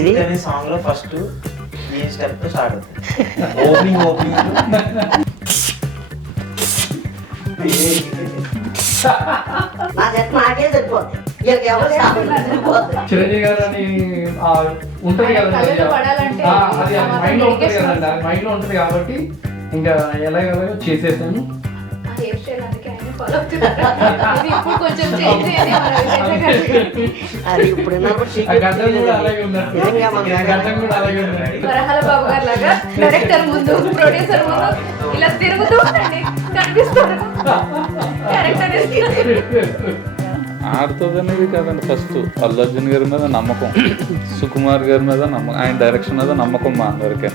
ఇది సాంగ్ లో ఫస్ట్ ఈ స్టెప్ స్టార్ట్ అవుతుంది. ఓపెనింగ్ నా చెట్టు నాకే సరిపోతుంది. వీళ్ళకి ఎవరు సరిపోతుంది. చిరంజీవి గారు అని ఉంటుంది కళ్ళలో పడాలంటే అది మైండ్ లో ఉంటుంది కదండి, అది మైండ్ లో ఉంటుంది కాబట్టి ఇంకా ఎలాగో చేసేసాను. హెయిర్ స్టైల్ అందుకే ఆయన ఫాలో అవుతున్నారు. ఇది ఇప్పుడు కొంచెం చేంజ్ అయ్యింది మన విజయ్ గారికి. అది ఇప్పుడు ఉన్నప్పుడు ఆ గడ్డం కూడా అలాగే ఉన్నట్టు, నిజంగా మన గడ్డం కూడా అలాగే ఉన్నట్టు. వరహాల బాబు గారు లాగా డైరెక్టర్ ముందు ప్రొడ్యూసర్ ముందు ఇలా తిరుగుతూ ఉండండి కనిపిస్తారు క్యారెక్టర్ ఆడుతుంది అనేది కాదండి. ఫస్ట్ అల్లు అర్జున్ గారి మీద నమ్మకం, సుకుమార్ గారి మీద నమ్మకం, ఆయన డైరెక్షన్ మీద నమ్మకం మా అందరికీ.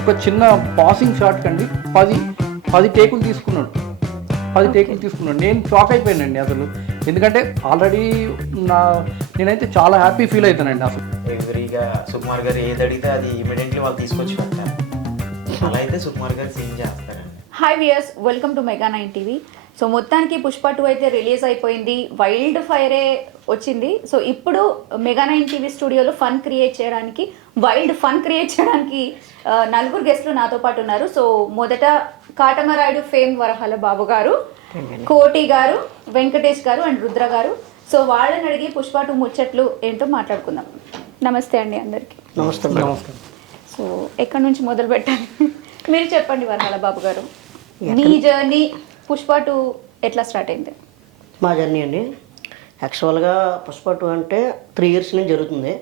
ఒక చిన్న పాసింగ్ షాట్ కండి 10 టేకులు తీసుకున్నాడు. 10 టేకులు తీసుకున్నాడు. నేను షాక్ అయిపోయానండి అసలు. ఎందుకంటే ఆల్రెడీ నేనైతే చాలా హ్యాపీ ఫీల్ అవుతానండి అసలు. ఎవ్రీగా సుకుమార్ గారు ఏది అడిగితే అది ఇమీడియట్లీ వాళ్ళు తీసుకొచ్చి పెడతారు. అలా అయితే సుకుమార్ గారు సీన్ చేస్తారండి. Hi viewers, welcome to mega 9 TV. So మొత్తానికి పుష్ప 2 అయితే రిలీజ్ అయిపోయింది, వైల్డ్ ఫైరే వచ్చింది. సో ఇప్పుడు మెగా 9 టీవీ స్టూడియోలో వైల్డ్ ఫన్ క్రియేట్ చేయడానికి 4 గెస్ట్లు నాతో పాటు ఉన్నారు. సో మొదట కాటమరాయుడు ఫేమ్ వరహాల బాబు గారు, కోటి గారు, వెంకటేష్ గారు అండ్ రుద్ర గారు. సో వాళ్ళని అడిగి పుష్ప 2 ముచ్చట్లు ఏంటో మాట్లాడుకుందాం. నమస్తే అండి అందరికీ. నమస్కారం. సో ఎక్కడి నుంచి మొదలు పెట్టాలి మీరు చెప్పండి వరహాల బాబు గారు. మీ జర్నీ పుష్ప 2 ఎట్లా స్టార్ట్ అయింది? మా జర్నీ అండి యాక్చువల్గా పుష్ప 2 అంటే 3 ఇయర్స్ నుంచి జరుగుతుంది.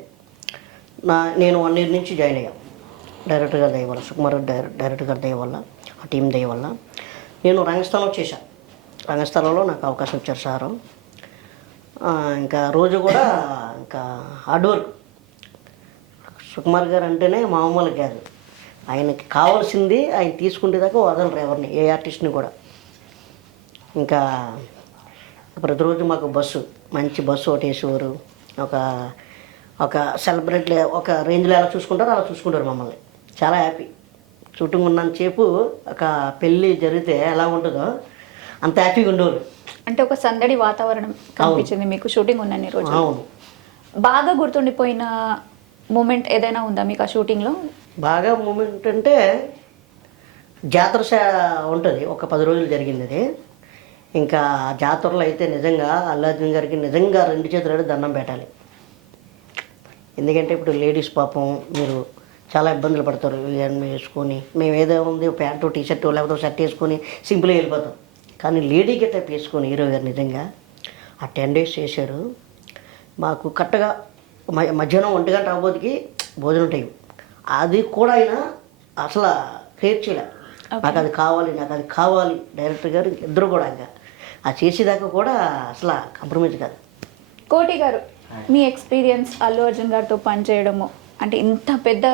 నేను 1 ఇయర్ నుంచి జాయిన్ అయ్యాను. డైరెక్టర్ గారి దయ వల్ల, సుకుమార్ డైరెక్టర్ గారి దయ వల్ల, ఆ టీం దయ వల్ల నేను రంగస్థలం చేశాను. రంగస్థలంలో నాకు అవకాశం ఇచ్చారు సారు. ఇంకా రోజు కూడా ఇంకా హార్డ్ వర్క్. సుకుమార్ గారు అంటేనే మామూలు కాదు. ఆయనకి కావాల్సింది ఆయన తీసుకుంటే దాకా వదలరు ఎవరిని, ఏ ఆర్టిస్ట్ని కూడా. ఇంకా ప్రతిరోజు మాకు మంచి బస్సు ఒకటి వేసేవారు. ఒక సెలబ్రిటీ ఒక రేంజ్లో ఎలా చూసుకుంటారో అలా చూసుకుంటారు మమ్మల్ని. చాలా హ్యాపీ. షూటింగ్ ఉన్నంతసేపు ఒక పెళ్ళి జరిగితే ఎలా ఉంటుందో అంత హ్యాపీగా ఉండేవారు. అంటే ఒక సందడి వాతావరణం కనిపించింది మీకు షూటింగ్ ఉన్నన్ని రోజులు. అవును. బాగా గుర్తుండిపోయిన మూమెంట్ ఏదైనా ఉందా మీకు ఆ షూటింగ్లో? బాగా మూమెంట్ అంటే జాతర ఉంటుంది, ఒక 10 రోజులు జరిగింది అది. ఇంకా జాతరలో అయితే నిజంగా అల్లు అర్జున్ గారికి నిజంగా 2 చేతులు దండం పెట్టాలి. ఎందుకంటే ఇప్పుడు లేడీస్ పాపం మీరు చాలా ఇబ్బందులు పడతారు. ఇవన్నీ వేసుకొని మేము ఏదో ఉంది ప్యాంటు టీషర్టు లేకపోతే షర్ట్ వేసుకొని సింపుల్గా వెళ్ళిపోతాం. కానీ లేడీ గెటప్ వేసుకొని హీరో గారు నిజంగా ఆ 10 days చేశారు. మాకు కరెక్ట్గా మధ్యాహ్నం 1 గంట అవ్వబోదికి భోజనం టైం. అది కూడా ఆయన అసలు క్రియేట్ చేయలేదు. నాకు అది కావాలి డైరెక్టర్ గారు ఇద్దరు కూడా ఇంకా ఆ చేసేదాకా కూడా అసలు కాంప్రమైజ్ కాదు. కోటి గారు, మీ ఎక్స్పీరియన్స్ అల్లు అర్జున్ గారితో పనిచేయడము అంటే ఇంత పెద్ద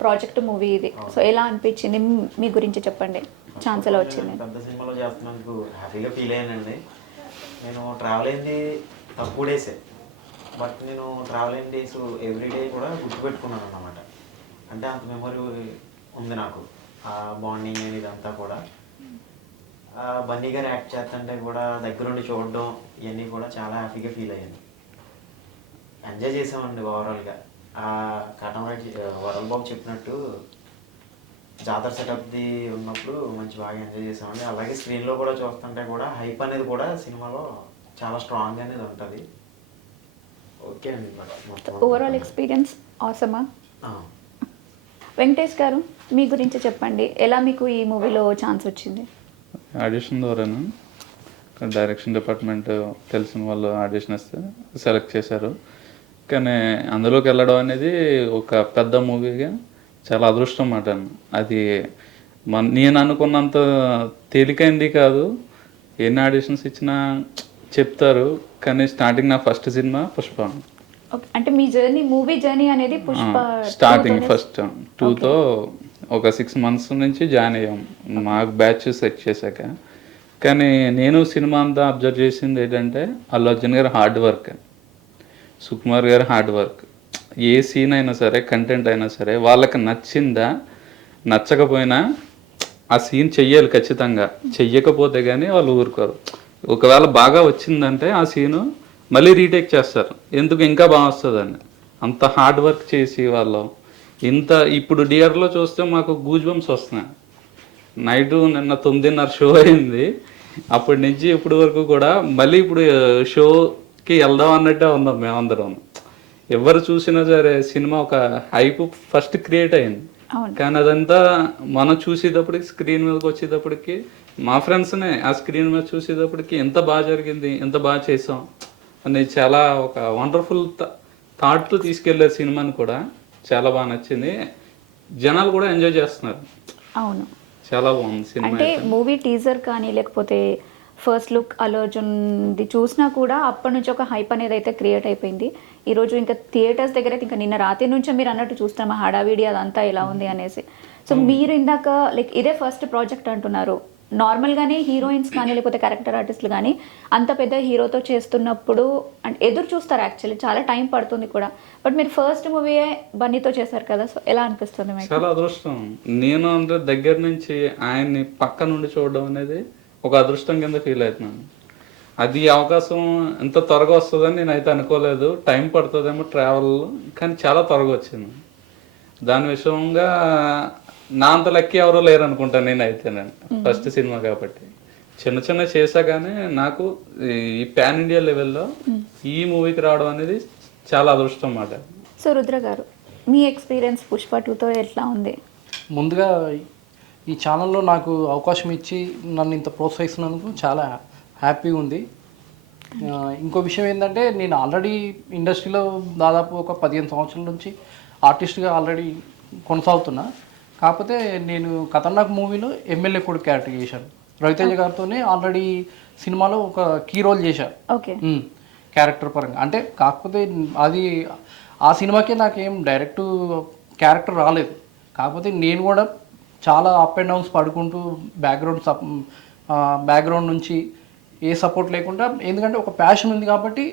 ప్రాజెక్ట్ మూవీ ఇది. సో ఎలా అనిపించింది? మీ గురించి చెప్పండి. ఛాన్స్ ఎలా వచ్చింది? పెద్ద సినిమాలో చేస్తున్నందుకు హ్యాపీగా ఫీల్ అయ్యానండి. నేను ట్రావెల్ అయింది తక్కువ డేసే, బట్ నేను ట్రావెల్ అయిన డేస్ ఎవ్రీడే కూడా గుర్తుపెట్టుకున్నాను అన్నమాట. అంటే అంత మెమరీ ఉంది నాకు. ఆ బాండింగ్ అనేది ఇదంతా కూడా బన్నీ గారు యాక్ట్ చేస్తుంటే కూడా దగ్గరుండి చూడడం ఇవన్నీ కూడా చాలా హ్యాపీగా ఫీల్ అయ్యాను. ఎంజాయ్ చేసామండి ఓవరాల్గా. కాటమరాయుడు వరల్ బాబు చెప్పినట్టు జాతర సెటప్ది ఉన్నప్పుడు మంచి బాగా ఎంజాయ్ చేసామండి. అలాగే స్క్రీన్లో కూడా చూస్తుంటే కూడా హైప్ అనేది కూడా సినిమాలో చాలా స్ట్రాంగ్ అనేది ఉంటుంది. ఓకే అండి. Overall experience ఆసమా? వెంకటేష్ గారు, మీ గురించి చెప్పండి. ఎలా మీకు ఈ మూవీలో ఛాన్స్ వచ్చింది? ఆడిషన్ ద్వారాను. డైరెక్షన్ డిపార్ట్మెంట్ తెలిసిన వాళ్ళు ఆడిషన్ ఇస్తే సెలెక్ట్ చేశారు. కానీ అందులోకి వెళ్ళడం అనేది ఒక పెద్ద మూవీగా చాలా అదృష్టం మాట. అది నేను అనుకున్నంత తేలికైంది కాదు. ఎన్ని ఆడిషన్స్ ఇచ్చినా చెప్తారు, కానీ స్టార్టింగ్ నా ఫస్ట్ సినిమా పుష్ప. అంటే మీ జర్నీ, మూవీ జర్నీ అనేది పుష్ప స్టార్టింగ్ ఫస్ట్ 2తో ఒక 6 months నుంచి జాయిన్ అయ్యాం మాకు బ్యాచ్ సెట్ చేశాక. కానీ నేను సినిమా అంతా అబ్జర్వ్ చేసింది ఏంటంటే అల్లు అర్జున్ గారు హార్డ్ వర్క్, సుకుమార్ గారు హార్డ్ వర్క్. ఏ సీన్ అయినా సరే, కంటెంట్ అయినా సరే వాళ్ళకి నచ్చిందా నచ్చకపోయినా ఆ సీన్ చెయ్యాలి ఖచ్చితంగా. చెయ్యకపోతే కానీ వాళ్ళు ఊరుకోరు. ఒకవేళ బాగా వచ్చిందంటే ఆ సీను మళ్ళీ రీటేక్ చేస్తారు, ఎందుకు ఇంకా బాగా వస్తుందని. అంత హార్డ్ వర్క్ చేసి వాళ్ళు ఇంత ఇప్పుడు డియర్లో చూస్తే మాకు గూజ్ బంప్స్ వస్తున్నాయి. నైటు నిన్న 9:30 షో అయింది, అప్పటి నుంచి ఇప్పటి వరకు కూడా మళ్ళీ ఇప్పుడు షోకి వెళ్దాం అన్నట్టే ఉన్నాం మేమందరం. ఎవరు చూసినా సరే సినిమా ఒక హైప్ ఫస్ట్ క్రియేట్ అయింది, కానీ అదంతా మనం చూసేటప్పటికి స్క్రీన్ మీదకి వచ్చేటప్పటికి మా ఫ్రెండ్స్నే ఆ స్క్రీన్ మీద చూసేటప్పటికి ఎంత బాగా జరిగింది, ఎంత బాగా చేసాం అనేది చాలా ఒక వండర్ఫుల్ థాట్తో తీసుకెళ్లే సినిమాని కూడా చాలా బాగా నచ్చింది. జనాలు కూడా ఎంజాయ్ చేస్తున్నారు. అవును, చాలా బాగుంది సినిమా. అంటే మూవీ టీజర్ కానీ లేకపోతే ఫస్ట్ లుక్ అల్లు అర్జున్ది చూసినా కూడా అప్పటి నుంచి ఒక హైప్ అనేది అయితే క్రియేట్ అయిపోయింది. ఈరోజు ఇంకా థియేటర్స్ దగ్గర అయితే ఇంకా నిన్న రాత్రి నుంచే మీరు అన్నట్టు చూస్తాం హడావిడి అదంతా ఎలా ఉంది అనేసి. సో మీరు ఇందాక లైక్ ఇదే ఫస్ట్ ప్రాజెక్ట్ అంటున్నారు. నార్మల్గానే హీరోయిన్స్ కానీ లేకపోతే క్యారెక్టర్ ఆర్టిస్టులు కానీ అంత పెద్ద హీరోతో చేస్తున్నప్పుడు అంటే ఎదురు చూస్తారు, యాక్చువల్లీ చాలా టైం పడుతుంది కూడా. బట్ మీరు ఫస్ట్ మూవీయే బన్నీతో చేశారు కదా, సో ఎలా అనిపిస్తుంది మీకు? చాలా అదృష్టం. నేను అంటే దగ్గర నుంచి ఆయన్ని పక్క నుండి చూడడం అనేది ఒక అదృష్టం కింద ఫీల్ అవుతున్నాను. అది అవకాశం ఎంత త్వరగా వస్తుందని నేనైతే అనుకోలేదు. టైం పడుతుందేమో ట్రావెల్, కానీ చాలా త్వరగా వచ్చింది. దాని విషయంగా నా అంత లక్కీ ఎవరో లేరు అనుకుంటాను నేనైతే. నేను ఫస్ట్ సినిమా కాబట్టి చిన్న చిన్న చేసా, కానీ నాకు ఈ పాన్ ఇండియా లెవెల్లో ఈ మూవీకి రావడం అనేది చాలా అదృష్టం అన్నమాట. సో రుద్ర గారు, మీ ఎక్స్పీరియన్స్ పుష్ప 2తో ఎట్లా ఉంది? ముందుగా ఈ ఛానల్లో నాకు అవకాశం ఇచ్చి నన్ను ఇంత ప్రోత్సహిస్తున్నందుకు చాలా హ్యాపీగా ఉంది. ఇంకో విషయం ఏంటంటే నేను ఆల్రెడీ ఇండస్ట్రీలో దాదాపు ఒక 15 సంవత్సరాల నుంచి ఆర్టిస్ట్గా ఆల్రెడీ కొనసాగుతున్నా. కాకపోతే నేను ఖతర్నాక్ మూవీలో ఎమ్మెల్యే కొడుకు క్యారెక్టర్ చేశాను. రవితేజ గారితోనే ఆల్రెడీ సినిమాలో ఒక కీ రోల్ చేశాను ఓకే క్యారెక్టర్ పరంగా. అంటే కాకపోతే అది ఆ సినిమాకే నాకేం డైరెక్ట్ క్యారెక్టర్ రాలేదు. కాకపోతే నేను కూడా చాలా అప్ అండ్ డౌన్స్ పడుకుంటూ బ్యాక్గ్రౌండ్ నుంచి ఏ సపోర్ట్ లేకుండా, ఎందుకంటే ఒక ప్యాషన్ ఉంది కాబట్టి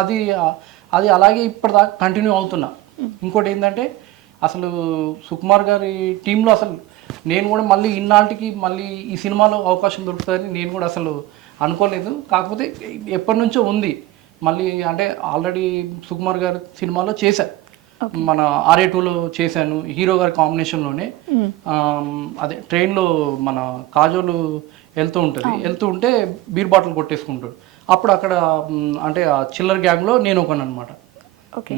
అది అది అలాగే ఇప్పటిదాకా కంటిన్యూ అవుతున్నా. ఇంకోటి ఏంటంటే అసలు సుకుమార్ గారి టీంలో అసలు నేను కూడా మళ్ళీ ఇన్నాళ్ళకి మళ్ళీ ఈ సినిమాలో అవకాశం దొరుకుతుందని నేను కూడా అసలు అనుకోలేదు. కాకపోతే ఎప్పటి నుంచో ఉంది మళ్ళీ. అంటే ఆల్రెడీ సుకుమార్ గారి సినిమాలో చేశాను, మన RA2లో చేశాను, హీరో గారి కాంబినేషన్లోనే. అదే ట్రైన్లో మన కాజోలు వెళ్తూ ఉంటే బీర్ బాటిల్ కొట్టేసుకుంటాడు. అప్పుడు అక్కడ అంటే ఆ చిల్లర్ గ్యాంగ్లో నేను ఒకనమాట. ఓకే,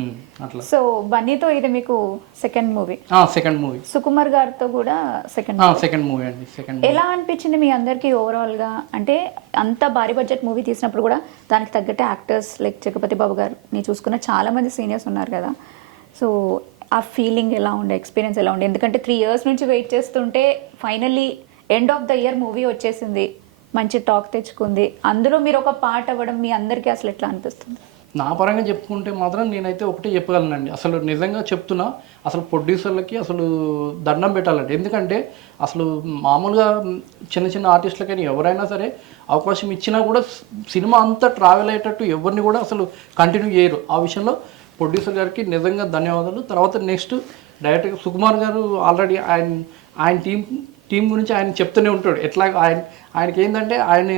సో బన్నీతో ఇది మీకు second movie? Second movie. Sukumar గారితో కూడా సెకండ్ మూవీ అండి. ఎలా అనిపించింది మీ అందరికీ ఓవరాల్గా? అంటే అంత భారీ బడ్జెట్ మూవీ తీసినప్పుడు కూడా దానికి తగ్గట్టే యాక్టర్స్ లైక్ జగపతి బాబు గారిని చూసుకున్న చాలామంది సీనియర్స్ ఉన్నారు కదా, సో ఆ ఫీలింగ్ ఎలా ఉండే, ఎక్స్పీరియన్స్ ఎలా ఉండే? ఎందుకంటే 3 years నుంచి వెయిట్ చేస్తుంటే finally end of the year movie వచ్చేసింది, మంచి టాక్ తెచ్చుకుంది, అందులో మీరు ఒక పార్ట్ అవ్వడం మీ అందరికీ అసలు ఎట్లా అనిపిస్తుంది? నా పరంగా చెప్పుకుంటే మాత్రం నేనైతే ఒకటే చెప్పగలనండి. అసలు నిజంగా చెప్తున్నా, అసలు ప్రొడ్యూసర్లకి అసలు దండం పెట్టాలండి. ఎందుకంటే అసలు మామూలుగా చిన్న ఆర్టిస్టులకైనా ఎవరైనా సరే అవకాశం ఇచ్చినా కూడా సినిమా అంతా ట్రావెల్ అయ్యేటట్టు ఎవరిని కూడా అసలు కంటిన్యూ చేయరు. ఆ విషయంలో ప్రొడ్యూసర్ గారికి నిజంగా ధన్యవాదాలు. తర్వాత నెక్స్ట్ డైరెక్టర్ సుకుమార్ గారు ఆల్రెడీ ఆయన టీం గురించి ఆయన చెప్తూనే ఉంటాడు. ఎట్లా ఆయనకి ఏంటంటే ఆయన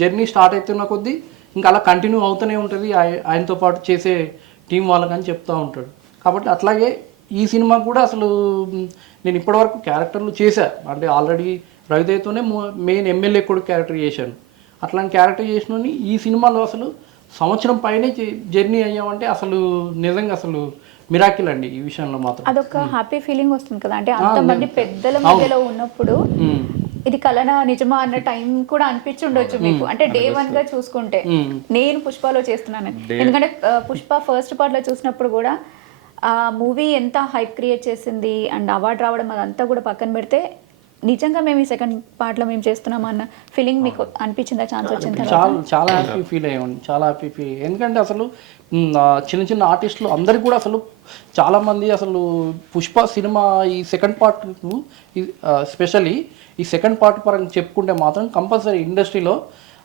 జర్నీ స్టార్ట్ అవుతున్న కొద్దీ ఇంకా అలా కంటిన్యూ అవుతూనే ఉంటుంది ఆయనతో పాటు చేసే టీం వాళ్ళకని చెప్తూ ఉంటాడు. కాబట్టి అట్లాగే ఈ సినిమా కూడా అసలు నేను ఇప్పటివరకు క్యారెక్టర్లు చేశాను. అంటే ఆల్రెడీ రవితేజతోనే మెయిన్ ఎమ్మెల్యే కూడా క్యారెక్టర్ చేశాను. అట్లాంటి క్యారెక్టర్ చేసిన ఈ సినిమాలో అసలు సంవత్సరం పైనే జర్నీ అయ్యామంటే అసలు నిజంగా అసలు మిరాకిల్ అండి ఈ విషయంలో మాత్రం. అదొక హ్యాపీ ఫీలింగ్ వస్తుంది కదా, అంటే అంతమంది పెద్దల మధ్యలో ఉన్నప్పుడు ఇది కలనా నిజమా అన్న టైం కూడా అనిపించి ఉండొచ్చు మీకు. అంటే Day 1 గా చూసుకుంటే నేను పుష్పలో చేస్తున్నాను, ఎందుకంటే పుష్ప ఫస్ట్ పార్ట్ లో చూసినప్పుడు కూడా ఆ మూవీ ఎంత హైప్ క్రియేట్ చేసింది అండ్ అవార్డు రావడం అదంతా కూడా పక్కన పెడితే నిజంగా మేము ఈ సెకండ్ పార్ట్లో మేము చేస్తున్నాం అన్న ఫీలింగ్ మీకు అనిపించిందా ఛాన్స్ వచ్చింది? చాలా హ్యాపీ ఫీల్ అయ్యాను, చాలా హ్యాపీ ఫీల్. ఎందుకంటే అసలు చిన్న ఆర్టిస్టులు అందరికీ కూడా అసలు చాలామంది అసలు పుష్ప సినిమా ఈ సెకండ్ పార్ట్ స్పెషల్లీ ఈ సెకండ్ పార్ట్ పరంగా చెప్పుకుంటే మాత్రం కంపల్సరీ ఇండస్ట్రీలో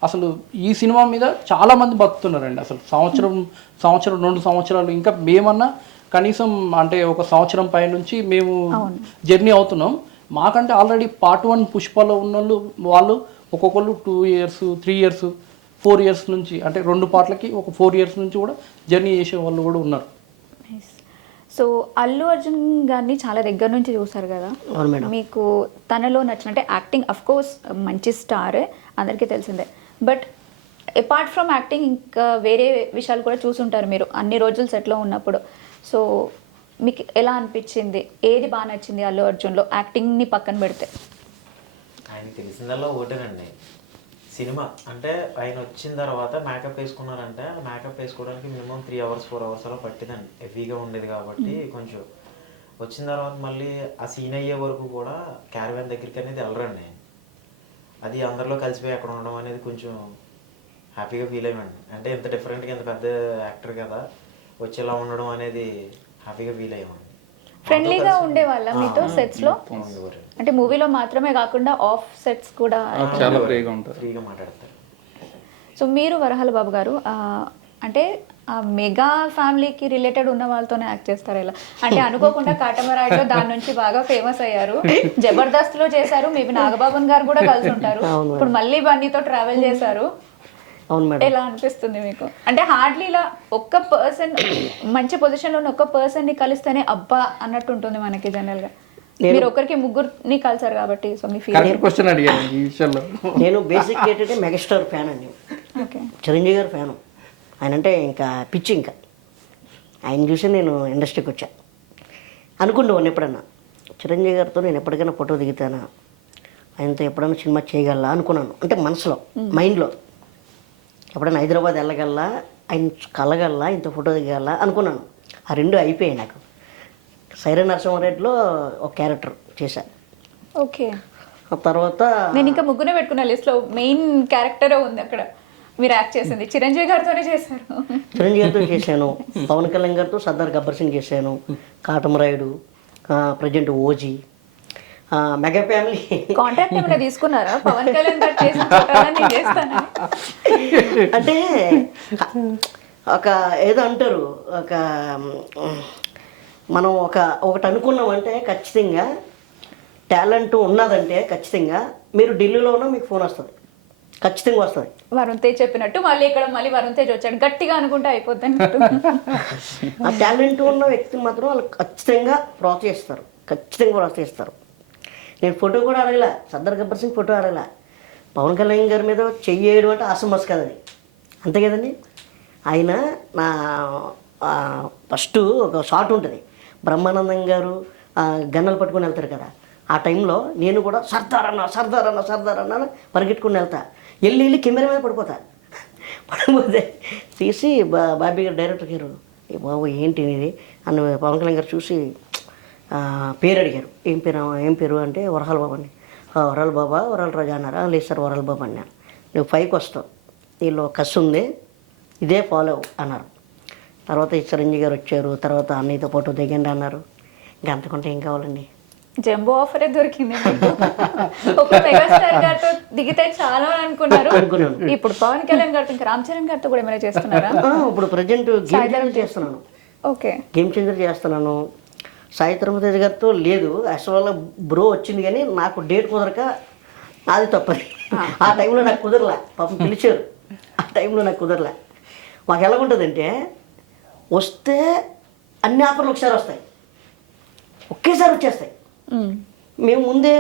అసలు ఈ సినిమా మీద చాలామంది బతుకుతున్నారండి. అసలు సంవత్సరం 2 సంవత్సరాలు ఇంకా మేమన్నా కనీసం అంటే ఒక సంవత్సరం పై నుంచి మేము జర్నీ అవుతున్నాం. మాకంటే ఆల్రెడీ పార్ట్ 1 పుష్పలో ఉన్న వాళ్ళు ఒక్కొక్కళ్ళు 2 years 3 years 4 years నుంచి, అంటే 2 పార్ట్లకి ఒక 4 years నుంచి కూడా జర్నీ చేసే వాళ్ళు కూడా ఉన్నారు. సో అల్లు అర్జున్ గారిని చాలా దగ్గర నుంచి చూసారు కదా, అవును మేడం. మీకు తనలో నచ్చిన అంటే యాక్టింగ్ అఫ్ కోర్స్ మంచి స్టారే అందరికీ తెలిసిందే, బట్ అపార్ట్ ఫ్రమ్ యాక్టింగ్ ఇంకా వేరే విషయాలు కూడా చూసుంటారు మీరు అన్ని రోజులు సెట్లో ఉన్నప్పుడు. సో మీకు ఎలా అనిపించింది, ఏది బాగా నచ్చింది అల్లు అర్జున్లో యాక్టింగ్ని పక్కన పెడితే? ఆయనకి తెలిసిందల్లా ఒకటేనండి, సినిమా. అంటే ఆయన వచ్చిన తర్వాత మేకప్ వేసుకున్నారంటే మేకప్ వేసుకోవడానికి మినిమం 3 hours 4 hours అలా పట్టిందండి. హెవీగా ఉండేది కాబట్టి కొంచెం. వచ్చిన తర్వాత మళ్ళీ ఆ సీన్ అయ్యే వరకు కూడా క్యారవాన్ దగ్గరికి అనేది వెళ్ళరండి. అది అందరిలో కలిసిపోయి అక్కడ ఉండడం అనేది కొంచెం హ్యాపీగా ఫీల్ అయ్యామండి. అంటే ఇంత డిఫరెంట్గా ఇంత పెద్ద యాక్టర్ కదా వచ్చేలా ఉండడం అనేది హ్యాపీగా ఫీల్ అయ్యామండి. ఫ్రెండ్లీగా ఉండేవాళ్ళ మీతో సెట్స్లో? అంటే మూవీలో మాత్రమే కాకుండా ఆఫ్ సెట్స్ కూడా చాలా ఫ్రీగా ఉంటారు, ఫ్రీగా మాట్లాడతారు. సో మీరు వరహాల బాబు గారు అంటే ఆ మెగా ఫ్యామిలీకి రిలేటెడ్ ఉన్న వాళ్ళతోనే యాక్ట్ చేస్తారు ఇలా? అంటే అనుకోకుండా కాటమరాయుడులో దాని నుంచి బాగా ఫేమస్ అయ్యారు, జబర్దస్త్లో చేశారు, మేబీ నాగబాబన్ గారు కూడా కలిసి ఉంటారు, ఇప్పుడు మళ్ళీ బన్నీతో ట్రావెల్ చేశారు. అవును మేడం. ఎలా అనిపిస్తుంది మీకు? అంటే హార్డ్లీ ఇలా ఒక్క పర్సన్ మంచి పొజిషన్లో ఉన్న ఒక్క పర్సన్ని కలిస్తేనే అబ్బా అన్నట్టు ఉంటుంది మనకి జనరల్గా. మీరు ఒకరికి ముగ్గురిని కలిసారు కాబట్టి సో మీ ఫీల్. కరెక్ట్ క్వశ్చన్ అడిగాను ఈ విషయంలో. నేను బేసిక్ ఏంటంటే మెగాస్టార్ ఫ్యాన్ అండి, ఓకే. చిరంజీవి గారు ఫ్యాను. ఆయన అంటే ఇంకా పిచ్చి. ఇంకా ఆయన చూసి నేను ఇండస్ట్రీకి వచ్చా. అనుకుంటాను ఎప్పుడన్నా చిరంజీవి గారితో నేను ఎప్పటికైనా ఫోటో దిగుతానా, ఆయనతో ఎప్పుడైనా సినిమా చేయగలరా అనుకున్నాను. అంటే మనసులో మైండ్లో ఎప్పుడైనా హైదరాబాద్ వెళ్ళగలరా, ఆయన కలగలరా, ఇంత ఫోటో దిగలరా అనుకున్నాను. ఆ రెండు అయిపోయాయి నాకు. సైరన్ నరసింహారెడ్డిలో ఒక క్యారెక్టర్ చేశా. ఓకే. ఆ తర్వాత నేను ఇంకా ముగ్గురే పెట్టుకున్న లిస్ట్లో మెయిన్ క్యారెక్టరే ఉంది అక్కడ మీరు యాక్ట్ చేసింది. చిరంజీవి గారితోనే చేశారు. చిరంజీవి గారితో చేశాను, పవన్ కళ్యాణ్ గారితో సర్దార్ గబ్బర్ సింగ్ చేశాను, Katamarayudu, present OG, mega family. Contract ఏమైనా తీసుకున్నారా? పవన్ కళ్యాణ్ గారు చేసిన ఫోటోలని నేను చేస్తాను అంటే ఒక ఏదో అంటారు, ఒక మనం ఒకటి అనుకున్నామంటే ఖచ్చితంగా టాలెంట్ ఉన్నదంటే ఖచ్చితంగా మీరు ఢిల్లీలో ఉన్నా మీకు ఫోన్ వస్తుంది, ఖచ్చితంగా వస్తుంది. వరుణ్ తేజ్ చెప్పినట్టు మళ్ళీ ఇక్కడ మళ్ళీ వరుణ్ తేజ్ వచ్చాడు గట్టిగా అనుకుంటే అయిపోద్ది. ఆ టాలెంట్ ఉన్న వ్యక్తిని మాత్రం వాళ్ళు ఖచ్చితంగా ప్రోత్సహిస్తారు, ఖచ్చితంగా ప్రోత్సహిస్తారు. నేను ఫోటో కూడా అడగలే, సర్దార్ గబ్బర్ సింగ్ ఫోటో అడగలే. పవన్ కళ్యాణ్ గారి మీద చెయ్యడం అంటే ఆసమస్ కదండి, అంతే కదండి. ఆయన నా ఫస్ట్ ఒక షాట్ ఉంటుంది, బ్రహ్మానందం గారు గన్నలు పట్టుకొని వెళ్తారు కదా, ఆ టైంలో నేను కూడా సర్దార్ అన్న పరిగెట్టుకుని వెళ్తా. వెళ్ళి కెమెరా మీద పడిపోతే తీసి బాబీ గారు డైరెక్టర్ గారు ఏ బాబు ఏంటి ఇది అని పవన్ కళ్యాణ్ గారు చూసి పేరు అడిగారు. ఏం పేరు అంటే వరహాల బాబు అని. వరహాల బాబా, వరహాల రాజా అన్నారా? లేదు సార్ వరహాల బాబు అన్నాను. నువ్వు 5కి వస్తావు, వీళ్ళు కసి ఉంది, ఇదే ఫాలో అన్నారు. తర్వాత చిరంజీవి గారు వచ్చారు, తర్వాత అన్నయ్యతో ఫోటో దిగండి అన్నారు. ఇంకా అంతకుంటే ఏం కావాలండి, జంబో ఆఫరే దొరికింది. ఒక మెగాస్టార్ గారితో దిగితే చాలా అనుకున్నారు, ఇప్పుడు పవన్ కళ్యాణ్ గారితో ఇంకా రామ్ చరణ్ గారితో కూడా ఏమైనా చేస్తున్నారా? ఇప్పుడు ప్రజెంట్ గేమ్ చేంజర్ చేస్తున్నాను. ఓకే, గేమ్ చేంజర్ చేస్తున్నాను. సాయి తేజ్ గారితో లేదు, యాక్చువల్గా బ్రో వచ్చింది కానీ నాకు డేట్ కుదరక నాది తప్పది. ఆ టైంలో నాకు కుదరలే, పాపం పిలిచారు, ఆ టైంలో నాకు కుదరలే. మాకు ఎలాగుంటుందంటే వస్తే అన్ని ఆఫర్లు ఒకసారి వస్తాయి, ఒకేసారి వచ్చేస్తాయి. మేము ముందే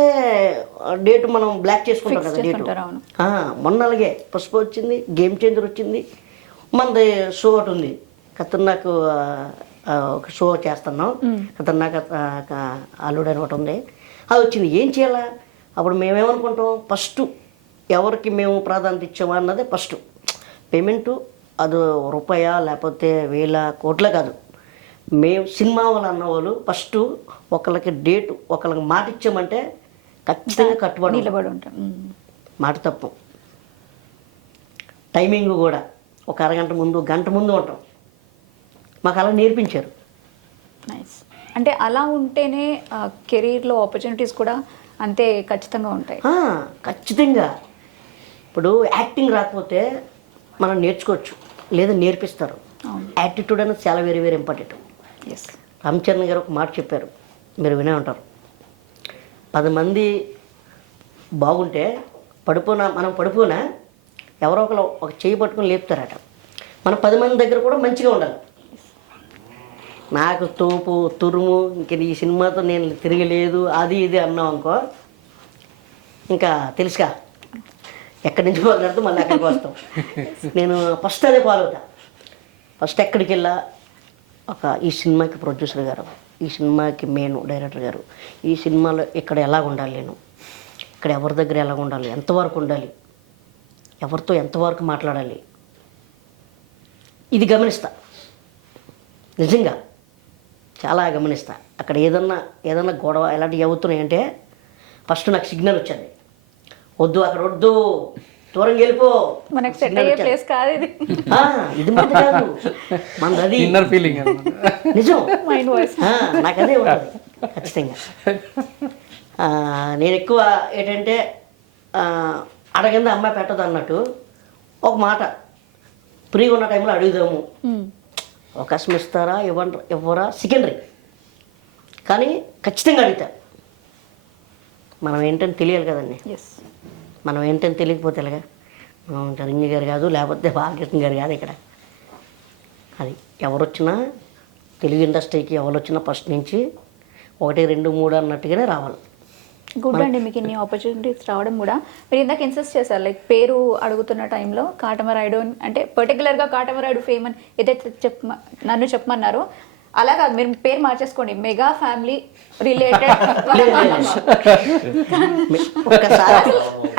డేట్ మనం బ్లాక్ చేసుకుంటాం కదా డేట్. మొన్న అలాగే పుష్ప వచ్చింది, గేమ్ చేంజర్ వచ్చింది, మనది షో ఒకటి ఉంది, ఖతర్నాక్ ఒక షో చేస్తున్నాం, ఖతర్నాక్ అల్లుడు అని ఒకటి ఉంది, అది వచ్చింది. ఏం చేయాలా? అప్పుడు మేమేమనుకుంటాం, ఫస్ట్ ఎవరికి మేము ప్రాధాన్యత ఇచ్చామా అన్నదే ఫస్ట్. పేమెంటు అది రూపాయ లేకపోతే 1000 కోట్ల కాదు. మేము సినిమా వాళ్ళు అన్నవాళ్ళు ఫస్ట్ ఒకళ్ళకి డేట్ ఒకళ్ళకి మాట ఇచ్చామంటే ఖచ్చితంగా కట్టుబడి నిలబడి ఉంటాం, మాట తప్పు. టైమింగ్ కూడా ఒక అరగంట ముందు గంట ముందు ఉంటాం, మాకు అలా నేర్పించారు. నైస్. అంటే అలా ఉంటేనే కెరీర్లో ఆపర్చునిటీస్ కూడా అంతే ఖచ్చితంగా ఉంటాయి. ఖచ్చితంగా. ఇప్పుడు యాక్టింగ్ రాకపోతే మనం నేర్చుకోవచ్చు, లేదా నేర్పిస్తారు. యాటిట్యూడ్ అనేది చాలా very very important. S. Ram Charan garu ఒక మాట చెప్పారు, మీరు వినే ఉంటారు. 10 మంది బాగుంటే మనం పడిపోనా ఎవరో ఒకరు ఒక చేయి పట్టుకొని లేపుతారట. మనం 10 మంది దగ్గర కూడా మంచిగా ఉండాలి. నాకు తోపు తురుము ఇంక ఈ సినిమాతో నేను తిరగలేదు అది ఇది అన్నాం అనుకో, ఇంకా తెలుసుగా ఎక్కడి నుంచి మొదలెడితే మళ్ళీ అక్కడికి వస్తాం. నేను ఫస్ట్ అదే ఫాలో అవుతా. ఫస్ట్ ఎక్కడికి వెళ్ళా, ఈ సినిమాకి ప్రొడ్యూసర్ గారు, ఈ సినిమాకి మెయిన్ డైరెక్టర్ గారు, ఈ సినిమాలో ఇక్కడ ఎలా ఉండాలి, నేను ఇక్కడ ఎవరి దగ్గర ఎలా ఉండాలి, ఎంతవరకు ఉండాలి, ఎవరితో ఎంతవరకు మాట్లాడాలి, ఇది గమనిస్తా. నిజంగా చాలా గమనిస్తా. అక్కడ ఏదన్నా గొడవ ఇలాంటివి అవుతున్నాయంటే ఫస్ట్ నాకు సిగ్నల్ వచ్చింది, వద్దు అక్కడ వద్దు, దూరం వెళ్ళిపో. మనకు సెట్ అయ్యే ప్లేస్ కాదు ఇది. ఇది మంది కాదు, మనది అది ఇన్నర్ ఫీలింగ్ నిజం. మైండ్ వాయిస్ నాకు అదే ఉంటుంది ఖచ్చితంగా. నేను ఎక్కువ ఏంటంటే అడగంది అమ్మాయి పెట్టదు అన్నట్టు ఒక మాట ఫ్రీగా ఉన్న టైంలో అడుగుదాము, అవకాశం ఇస్తారా ఇవ్వరా సెకండరీ, కానీ ఖచ్చితంగా అడుగుతా. మనం ఏంటని తెలియాలి కదండి. ఎస్. మనం ఏంటని తెలియకపోతే ఎలాగా. మనం చిరంజీవి గారు కాదు, లేకపోతే బాలకృష్ణ గారు కాదు ఇక్కడ. అది ఎవరొచ్చినా తెలుగు ఇండస్ట్రీకి ఎవరు వచ్చినా ఫస్ట్ నుంచి 1, 2, 3 అన్నట్టుగానే రావాలి. గుడ్ అండి, మీకు ఇన్ని ఆపర్చునిటీస్ రావడం కూడా. మీరు ఇందాక ఇన్సిస్ట్ చేశారు, లైక్ పేరు అడుగుతున్న టైంలో కాటమరాయుడు అంటే పర్టికులర్గా కాటమరాయుడు ఫేమ్ అని ఏదైతే నన్ను చెప్పమన్నారో అలా కాదు, మీరు పేరు మార్చేసుకోండి, మెగా ఫ్యామిలీ రిలేటెడ్. ఒక్కసారి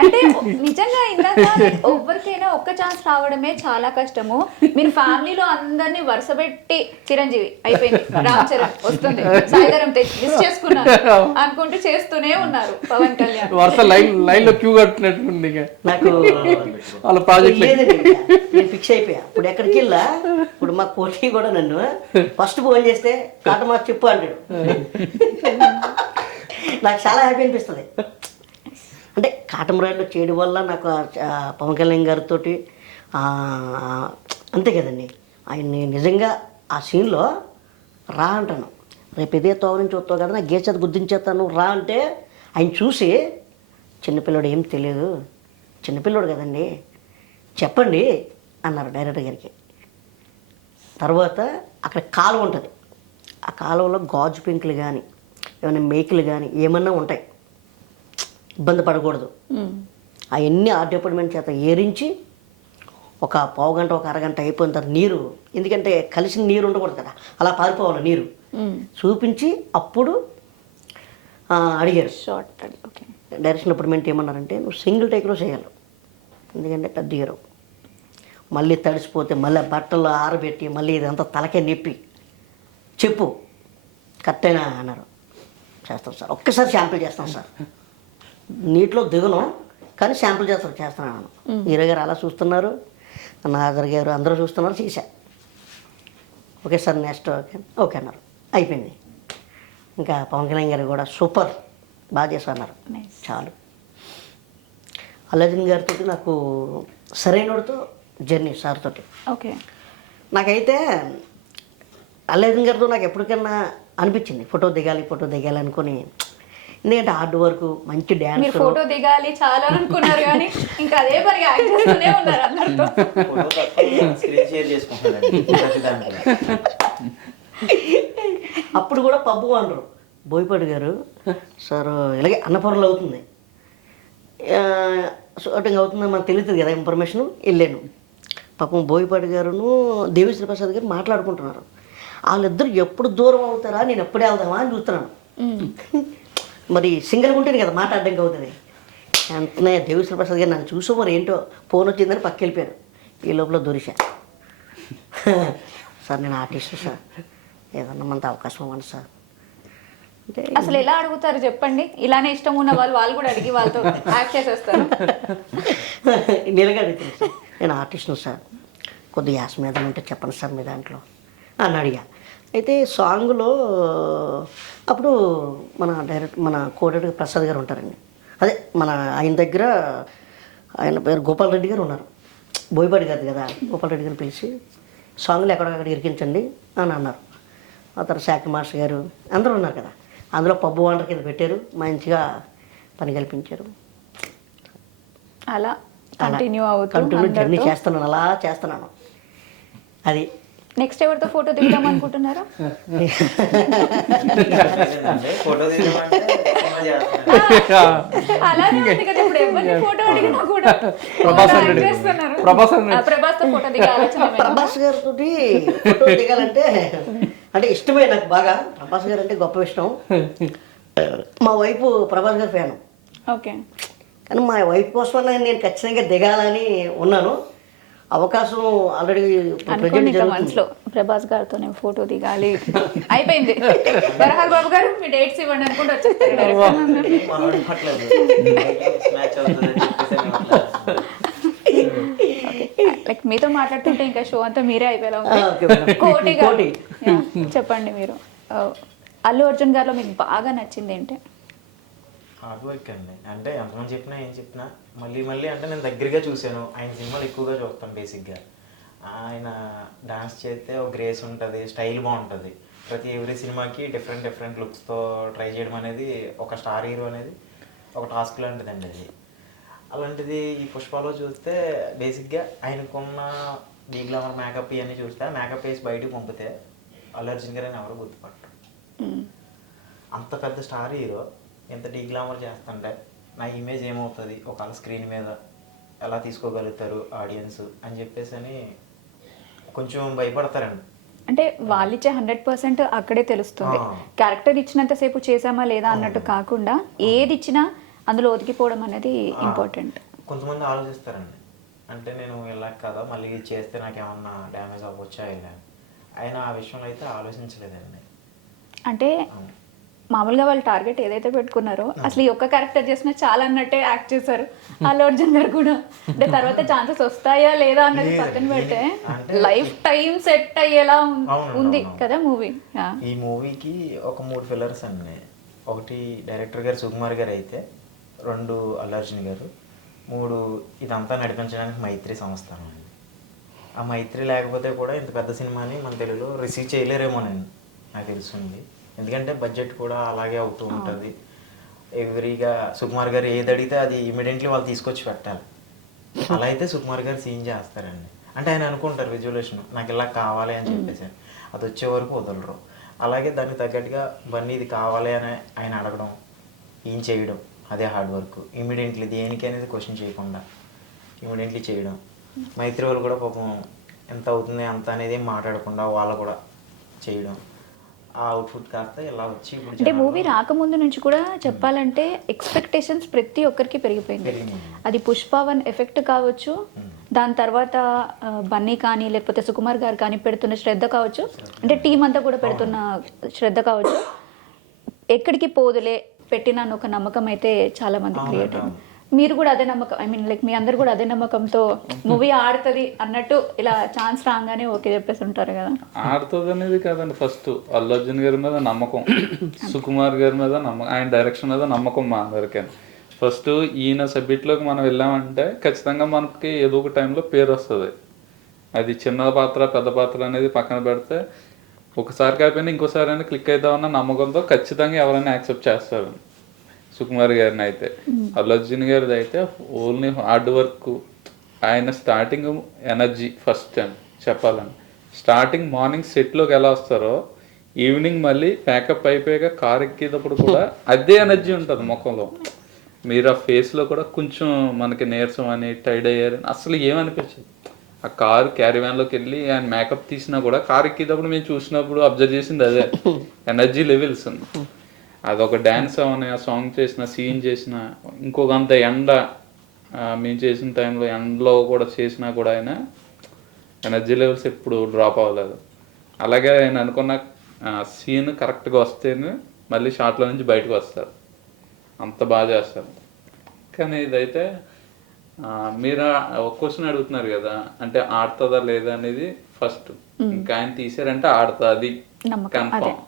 అంటే నిజంగా ఇందాక ఎవరికైనా ఒక్క ఛాన్స్ రావడమే చాలా కష్టము. మీరు ఫ్యామిలీలో అందరినీ వరుస పెట్టి చిరంజీవి అయిపోయింది, రామ్ చరణ్ వస్తుంది, సాయిధరం మిస్ చేసుకున్నారు అనుకుంటూ చేస్తూనే ఉన్నారు పవన్ కళ్యాణ్. వరుస లైన్ లో క్యూ కట్టినట్టుంది. నాకు వాళ్ళ ప్రాజెక్ట్ లేదండి, నేను ఫిక్స్ అయిపోయా. ఇప్పుడు ఎక్కడికి వెళ్ళా, ఇప్పుడు మా కోటి కూడా నన్ను ఫస్ట్ ఫోన్ చేస్తే కాటమా చెప్పు అంటాడు. నాకు చాలా హ్యాపీ అనిపిస్తుంది. అంటే కాటమరాయుడులో చేయడం వల్ల నాకు పవన్ కళ్యాణ్ గారితో అంతే కదండి, ఆయన్ని నిజంగా ఆ సీన్లో రా అంటాను, రేపు ఇదే తోవ నుంచి వస్తావు కదా, నా గేచేది గుర్తించేస్తాను రా అంటే, ఆయన చూసి చిన్నపిల్లడు ఏం తెలియదు, చిన్నపిల్లడు కదండి చెప్పండి అన్నారు డైరెక్టర్ గారికి. తర్వాత అక్కడ కాలువ ఉంటుంది, ఆ కాలువలో గాజు పెంకులు కానీ ఏమైనా మేకులు కానీ ఏమన్నా ఉంటాయి, ఇబ్బంది పడకూడదు. అవన్నీ ఆర్ట్ డిపార్ట్మెంట్ చేత ఏరించి ఒక పావుగంట 1 అరగంట అయిపోయిన తర్వాత నీరు, ఎందుకంటే కలిసిన నీరు ఉండకూడదు కదా, అలా పారిపోవాలి నీరు చూపించి అప్పుడు అడిగారు. Short okay. డైరెక్షన్ డిపార్ట్మెంట్ ఏమన్నారంటే, నువ్వు సింగిల్ టేక్లో చేయాలి, ఎందుకంటే పెద్ద హీరో, మళ్ళీ తడిసిపోతే మళ్ళీ బట్టలు ఆరబెట్టి మళ్ళీ ఇదంతా తలకే నొప్పి, చెప్పు కరెక్ట్ అయినా అన్నారు. చేస్తాం సార్, ఒక్కసారి శాంపిల్ చేస్తాం సార్, నీటిలో దిగను కానీ శాంపిల్ చేస్తున్నాను. హీరో గారు అలా చూస్తున్నారు, నాగర్ గారు అందరూ చూస్తున్నారు, చేశా. ఓకే సార్ నెక్స్ట్ ఓకే అన్నారు, అయిపోయింది. ఇంకా పవన్ కళ్యాణ్ గారు కూడా సూపర్ బాగా చేశారు అన్నారు. చాలు. అల్లాజన్ గారితో నాకు సరైనోడితో జర్నీ సార్ తోటి. ఓకే. నాకైతే అల్లాజన్ గారితో నాకు ఎప్పటికైనా అనిపించింది ఫోటో దిగాలి అనుకుని, ఎందుకంటే హార్డ్ వర్క్, మంచి డ్యాన్స్. మీరు ఫోటో దిగాలి చాలా అనుకున్నారు కానీ ఇంకా అదే పని యాక్ట్ చేస్తూనే ఉన్నారు అందరితో. స్క్రీన్ షేర్ చేసుకుంటానండి ప్రతిదానికి. అప్పుడు కూడా పబ్బు అనరు బోయపాటి గారు, సార్ ఇలాగే అన్నపూర్ణలో అవుతుంది, షూటింగ్ అవుతుందని మనకు తెలుస్తుంది కదా ఇన్ఫర్మేషన్. వెళ్ళాను, పాపం బోయపాటి గారును దేవిశ్రీ ప్రసాద్ గారు మాట్లాడుకుంటున్నారు. వాళ్ళిద్దరు ఎప్పుడు దూరం అవుతారా, నేను ఎప్పుడే వెళ్దామా అని చూస్తున్నాను. మరి సింగిల్గా ఉంటేనే కదా మాట్లాడడానికి అవుతుంది. వెంటనే దేవిశ్రీ ప్రసాద్ గారు నన్ను చూసో మరి ఏంటో ఫోన్ వచ్చిందని పక్కకి వెళ్ళిపోయారు. ఈ లోపల దొరిశా, సార్ నేను ఆర్టిస్ట్ సార్, ఏదన్నా మనతో అవకాశం ఇవ్వండి సార్ అంటే. అసలు ఎలా అడుగుతారు చెప్పండి, ఇలానే ఇష్టం ఉన్న వాళ్ళు కూడా అడిగి వాళ్ళతో యాక్ట్ చేసేస్తారు. నీళ్ళగా అడుగుతాను సార్, నేను ఆర్టిస్ట్ను సార్, కొద్దిగా యాస్ మీద ఉంటే చెప్పండి సార్ మీ దాంట్లో అని అడిగా. అయితే సాంగ్లో అప్పుడు మన కోటరెడ్డి ప్రసాద్ గారు ఉంటారండి, అదే ఆయన దగ్గర ఆయన పేరు గోపాల్ రెడ్డి గారు ఉన్నారు, బోయపాటి గారు కదా, గోపాల్ రెడ్డి గారిని పిలిచి సాంగ్లు ఎక్కడెక్కడ ఇరికించండి అని అన్నారు. ఆ తర్వాత శాఖ మాస్టర్ గారు అందరూ ఉన్నారు కదా, అందులో పబ్బు వాండర్ కింద పెట్టారు, మంచిగా పని కల్పించారు. అలా కంటిన్యూ జర్నీ చేస్తున్నాను, అలా చేస్తున్నాను. అది నెక్స్ట్ ఎవరితో ఫోటో దిగుదాం అనుకుంటున్నారా? ఫోటో తీయమంటే సినిమా చేస్తాను. అలానే ఉంది కదా, ఇప్పుడు ఎవరిని ఫోటో అడిగినా కూడా ప్రభాస్ photo అన్నాడు. అడిగేస్తున్నారు. ప్రభాస్ అన్నాడు. ప్రభాస్తో ఫోటో దిగే ఆలోచన ఏమైనా ఉందా? ప్రభాస్ గారితో ఫోటో దిగాలంటే అంటే ఇష్టమే నాకు బాగా. ప్రభాస్ గారు అంటే గొప్ప ఇష్టం. మా వైపు ప్రభాస్ గారి ఫ్యాను. ఓకే. కానీ మా వైఫ్ కోసం నేను ఖచ్చితంగా దిగాలని ఉన్నాను. అవకాశం ఆల్రెడీ అనుకోండి ప్రజెంట్ ఇంకా మనసులో ప్రభాస్ గారితో నేను ఫోటో దిగాలి. అయిపోయింది. వరహాల్ బాబు గారు మీ డేట్స్ ఇవ్వండి అనుకుంటూ వచ్చేస్తారు direct. మనోడు మాట్లాడదు. మ్యాచ్ అవుతుందని చెప్పేసి అని మాట్లాడతాను. లైక్ మీతో మాట్లాడుతుంటే ఇంకా షో అంతా మీరే అయిపోయేలా ఓకే ఉంది. మేడం. కోటి గారు, కోటి. Yeah, చెప్పండి మీరు. అల్లు అర్జున్ గారిలో మీకు బాగా నచ్చింది ఏంటి? హార్డ్ వర్క్ అండి. అంటే ఎంతమంది చెప్పినా ఏం చెప్పినా మళ్ళీ మళ్ళీ అంటే నేను దగ్గరగా చూశాను. ఆయన సినిమాలు ఎక్కువగా చూస్తాను బేసిక్గా. ఆయన డాన్స్ చేస్తే ఒక గ్రేస్ ఉంటుంది, స్టైల్ బాగుంటుంది. ప్రతి ఎవ్రీ సినిమాకి డిఫరెంట్ డిఫరెంట్ లుక్స్తో ట్రై చేయడం అనేది ఒక స్టార్ హీరో అనేది ఒక టాస్క్ లాంటిదండి అది. అలాంటిది ఈ పుష్పలో చూస్తే బేసిక్గా ఆయనకున్న డీ గ్లామర్ మేకప్ ఇవన్నీ చూస్తే మేకప్ వేసి బయటకు పంపితే అల్లు అర్జున్ గారు అని ఎవరు గుర్తుపట్టరు. అంత పెద్ద స్టార్ హీరో ఎంత డీ గ్లామర్ చేస్తుంటే నా ఇమేజ్ ఏమవుతుంది, ఒకవేళ స్క్రీన్ మీద ఎలా తీసుకోగలుగుతారు ఆడియన్స్ అని చెప్పేసి అని కొంచెం భయపడతారండి. అంటే వాళ్ళు ఇచ్చే 100% అక్కడే తెలుస్తుంది. క్యారెక్టర్ ఇచ్చినంతసేపు చేసామా లేదా అన్నట్టు కాకుండా ఏది ఇచ్చినా అందులో ఒదిగిపోవడం అనేది ఇంపార్టెంట్. కొంతమంది ఆలోచిస్తారండి, అంటే నేను ఇలా కదా మళ్ళీ ఇది చేస్తే నాకేమన్నా డ్యామేజ్ అవ్వచ్చా ఇలా. ఆయన ఆ విషయంలో అయితే ఆలోచించలేదండి. అంటే మామూలుగా వాళ్ళు టార్గెట్ ఏదైతే పెట్టుకున్నారో అసలు ఈ ఒక్క క్యారెక్టర్ చేసినా చాలా అన్నట్టే యాక్ట్ చేశారు అల్లు అర్జున్ గారు కూడా. అంటే తర్వాత ఛాన్సెస్ వస్తాయా లేదా అన్నది పక్కన పెడితే లైఫ్ టైం సెట్ అయ్యేలా ఉంది కదా మూవీ. ఈ మూవీకి ఒక 3 పిల్లర్స్ అండి. ఒకటి డైరెక్టర్ గారు సుకుమార్ గారు అయితే, 2 అల్లు అర్జున్ గారు, 3 ఇదంతా నడిపించడానికి మైత్రి సంస్థ అండి. ఆ మైత్రి లేకపోతే కూడా ఇంత పెద్ద సినిమాని మన తెలుగులో రిసీవ్ చేయలేరేమోనండి నాకు తెలుస్తుంది. ఎందుకంటే బడ్జెట్ కూడా అలాగే అవుతూ ఉంటుంది. ఎవ్రీగా సుకుమార్ గారు ఏది అడిగితే అది ఇమీడియట్లీ వాళ్ళు తీసుకొచ్చి పెట్టాలి. అలా అయితే సుకుమార్ గారు సీన్ చేస్తారండి. అంటే ఆయన అనుకుంటారు విజువలేషన్ నాకు ఇలా కావాలి అని చెప్పేసి, అది వచ్చే వరకు వదలరు. అలాగే దానికి తగ్గట్టుగా బన్నీ ఇది కావాలి అని ఆయన అడగడం, ఏం చేయడం, అదే హార్డ్ వర్క్. ఇమీడియట్లీ దేనికి అనేది క్వశ్చన్ చేయకుండా ఇమీడియట్లీ చేయడం. మైత్రి వాళ్ళు కూడా పాపం ఎంత అవుతుంది అంత అనేది మాట్లాడకుండా వాళ్ళు కూడా చేయడం. ఆ అవుట్పుట్ కాస్త ఇలా వచ్చి ఇప్పుడు అంటే మూవీ రాకముందు నుంచి కూడా చెప్పాలంటే ఎక్స్పెక్టేషన్స్ ప్రతి ఒక్కరికి పెరిగిపోయింది. అది పుష్ప1 ఎఫెక్ట్ కావచ్చు, దాని తర్వాత బన్నీ కానీ లేకపోతే సుకుమార్ గారు కానీ పెడుతున్న శ్రద్ధ కావచ్చు, అంటే టీం అంతా కూడా పెడుతున్న శ్రద్ధ కావచ్చు, ఎక్కడికి పోదులే పెట్టిన ఒక నమ్మకం అయితే చాలా మంది క్రియేట్ అయింది. మీరు కూడా అదే నమ్మకం, ఐ మీన్ లైక్ మీ అందరు కూడా అదే నమ్మకంతో మూవీ ఆడుతుంది అన్నట్టు ఇలా ఛాన్స్ రాగానే ఓకే చెప్పేసి ఉంటారు కదా? ఆడుతుంది అనేది కాదండి, ఫస్ట్ అల్లు అర్జున్ గారి మీద నమ్మకం, సుకుమార్ గారి మీద నమ్మకం, ఆయన డైరెక్షన్ మీద నమ్మకం మా అందరికీ. ఫస్ట్ ఈయన సబ్జెక్ట్లోకి మనం వెళ్ళామంటే ఖచ్చితంగా మనకి ఏదో ఒక టైంలో పేరు వస్తుంది. అది చిన్న పాత్ర పెద్ద పాత్ర అనేది పక్కన పెడితే ఒకసారి కాకపోయినా ఇంకోసారి అయినా క్లిక్ అవుతామన్న నమ్మకంతో ఖచ్చితంగా ఎవరైనా యాక్సెప్ట్ చేస్తారు. సుకుమార్ గారిని అయితే, అల్లు అర్జున్ గారిది అయితే ఓన్లీ హార్డ్ వర్క్. ఆయన స్టార్టింగ్ ఎనర్జీ ఫస్ట్ టైం చెప్పాలని, స్టార్టింగ్ మార్నింగ్ సెట్లోకి ఎలా వస్తారో ఈవినింగ్ మళ్ళీ ప్యాకప్ అయిపోయాక కార్ ఎక్కేటప్పుడు కూడా అదే ఎనర్జీ ఉంటుంది ముఖంలో. మీరు ఆ ఫేస్లో కూడా కొంచెం మనకి నీరసం అని టైడ్ అయ్యారని అసలు ఏమనిపించదు. ఆ కారు క్యారీ వ్యాన్లోకి వెళ్ళి ఆయన మేకప్ తీసినా కూడా కార్ ఎక్కేటప్పుడు మేము చూసినప్పుడు అబ్జర్వ్ చేసింది అదే ఎనర్జీ లెవెల్స్. అదొక డ్యాన్స్ అవని, ఆ సాంగ్ చేసిన, సీన్ చేసిన, ఇంకొక అంత ఎండ మేము చేసిన టైంలో ఎండలో కూడా చేసినా కూడా ఆయన ఎనర్జీ లెవెల్స్ ఎప్పుడు డ్రాప్ అవ్వలేదు. అలాగే ఆయన అనుకున్న సీన్ కరెక్ట్గా వస్తేనే మళ్ళీ షార్ట్లో నుంచి బయటకు వస్తారు, అంత బాగా చేస్తారు. కానీ ఇదైతే మీరు ఒక క్వశ్చన్ అడుగుతున్నారు కదా, అంటే ఆడుతుందా లేదా అనేది ఫస్ట్. ఇంకా ఆయన తీసారంటే ఆడుతుంది కన్ఫర్మ్.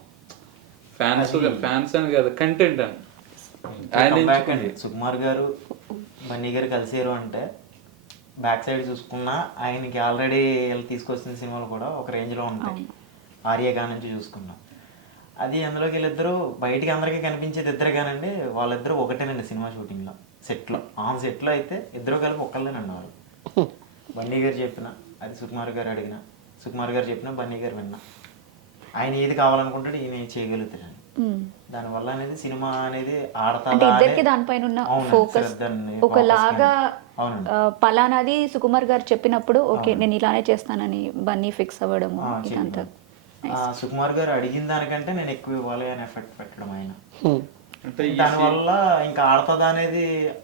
ఫ్యాన్స్ అని కాదు, కంటెంట్ అని. ఆయన సుకుమార్ గారు బన్నీ గారు కలిసారు అంటే బ్యాక్ సైడ్ చూసుకున్నా ఆయనకి ఆల్రెడీ తీసుకొచ్చిన సినిమాలు కూడా ఒక రేంజ్లో ఉంటాయి. ఆర్యగా నుంచి చూసుకున్నా అది అందులోకి వీళ్ళిద్దరూ బయటికి అందరికీ కనిపించేది ఇద్దరు కానండి, వాళ్ళిద్దరూ ఒకటేనండి సినిమా షూటింగ్లో. సెట్లో ఆన్ సెట్లో అయితే ఇద్దరు కలిపి ఒక్కళ్ళేనండి వాళ్ళు. బన్నీ గారు చెప్పిన, అది సుకుమార్ గారు అడిగిన, సుకుమార్ గారు చెప్పిన బన్నీ గారు విన్నా. ఆయన ఏది కావాలనుకుంటాడు ఈయన చేయగలుగుతాడని. దానివల్ల అనేది సినిమా అనేది అంటే ఇద్దరికి దానిపైన ఉన్న ఫోకస్ ఒకలాగా పలానాది సుకుమార్ గారు చెప్పినప్పుడు ఓకే నేను ఇలానే చేస్తానని బన్నీ ఫిక్స్ అవ్వడము ఇదంతా. సుకుమార్ గారు అడిగిన దానికంటే నేను ఎక్కువ ఇవ్వాలి అని ఎఫెక్ట్ పెట్టడం ఆయన. దానివల్ల ఇంకా ఆడుతుందా అనేది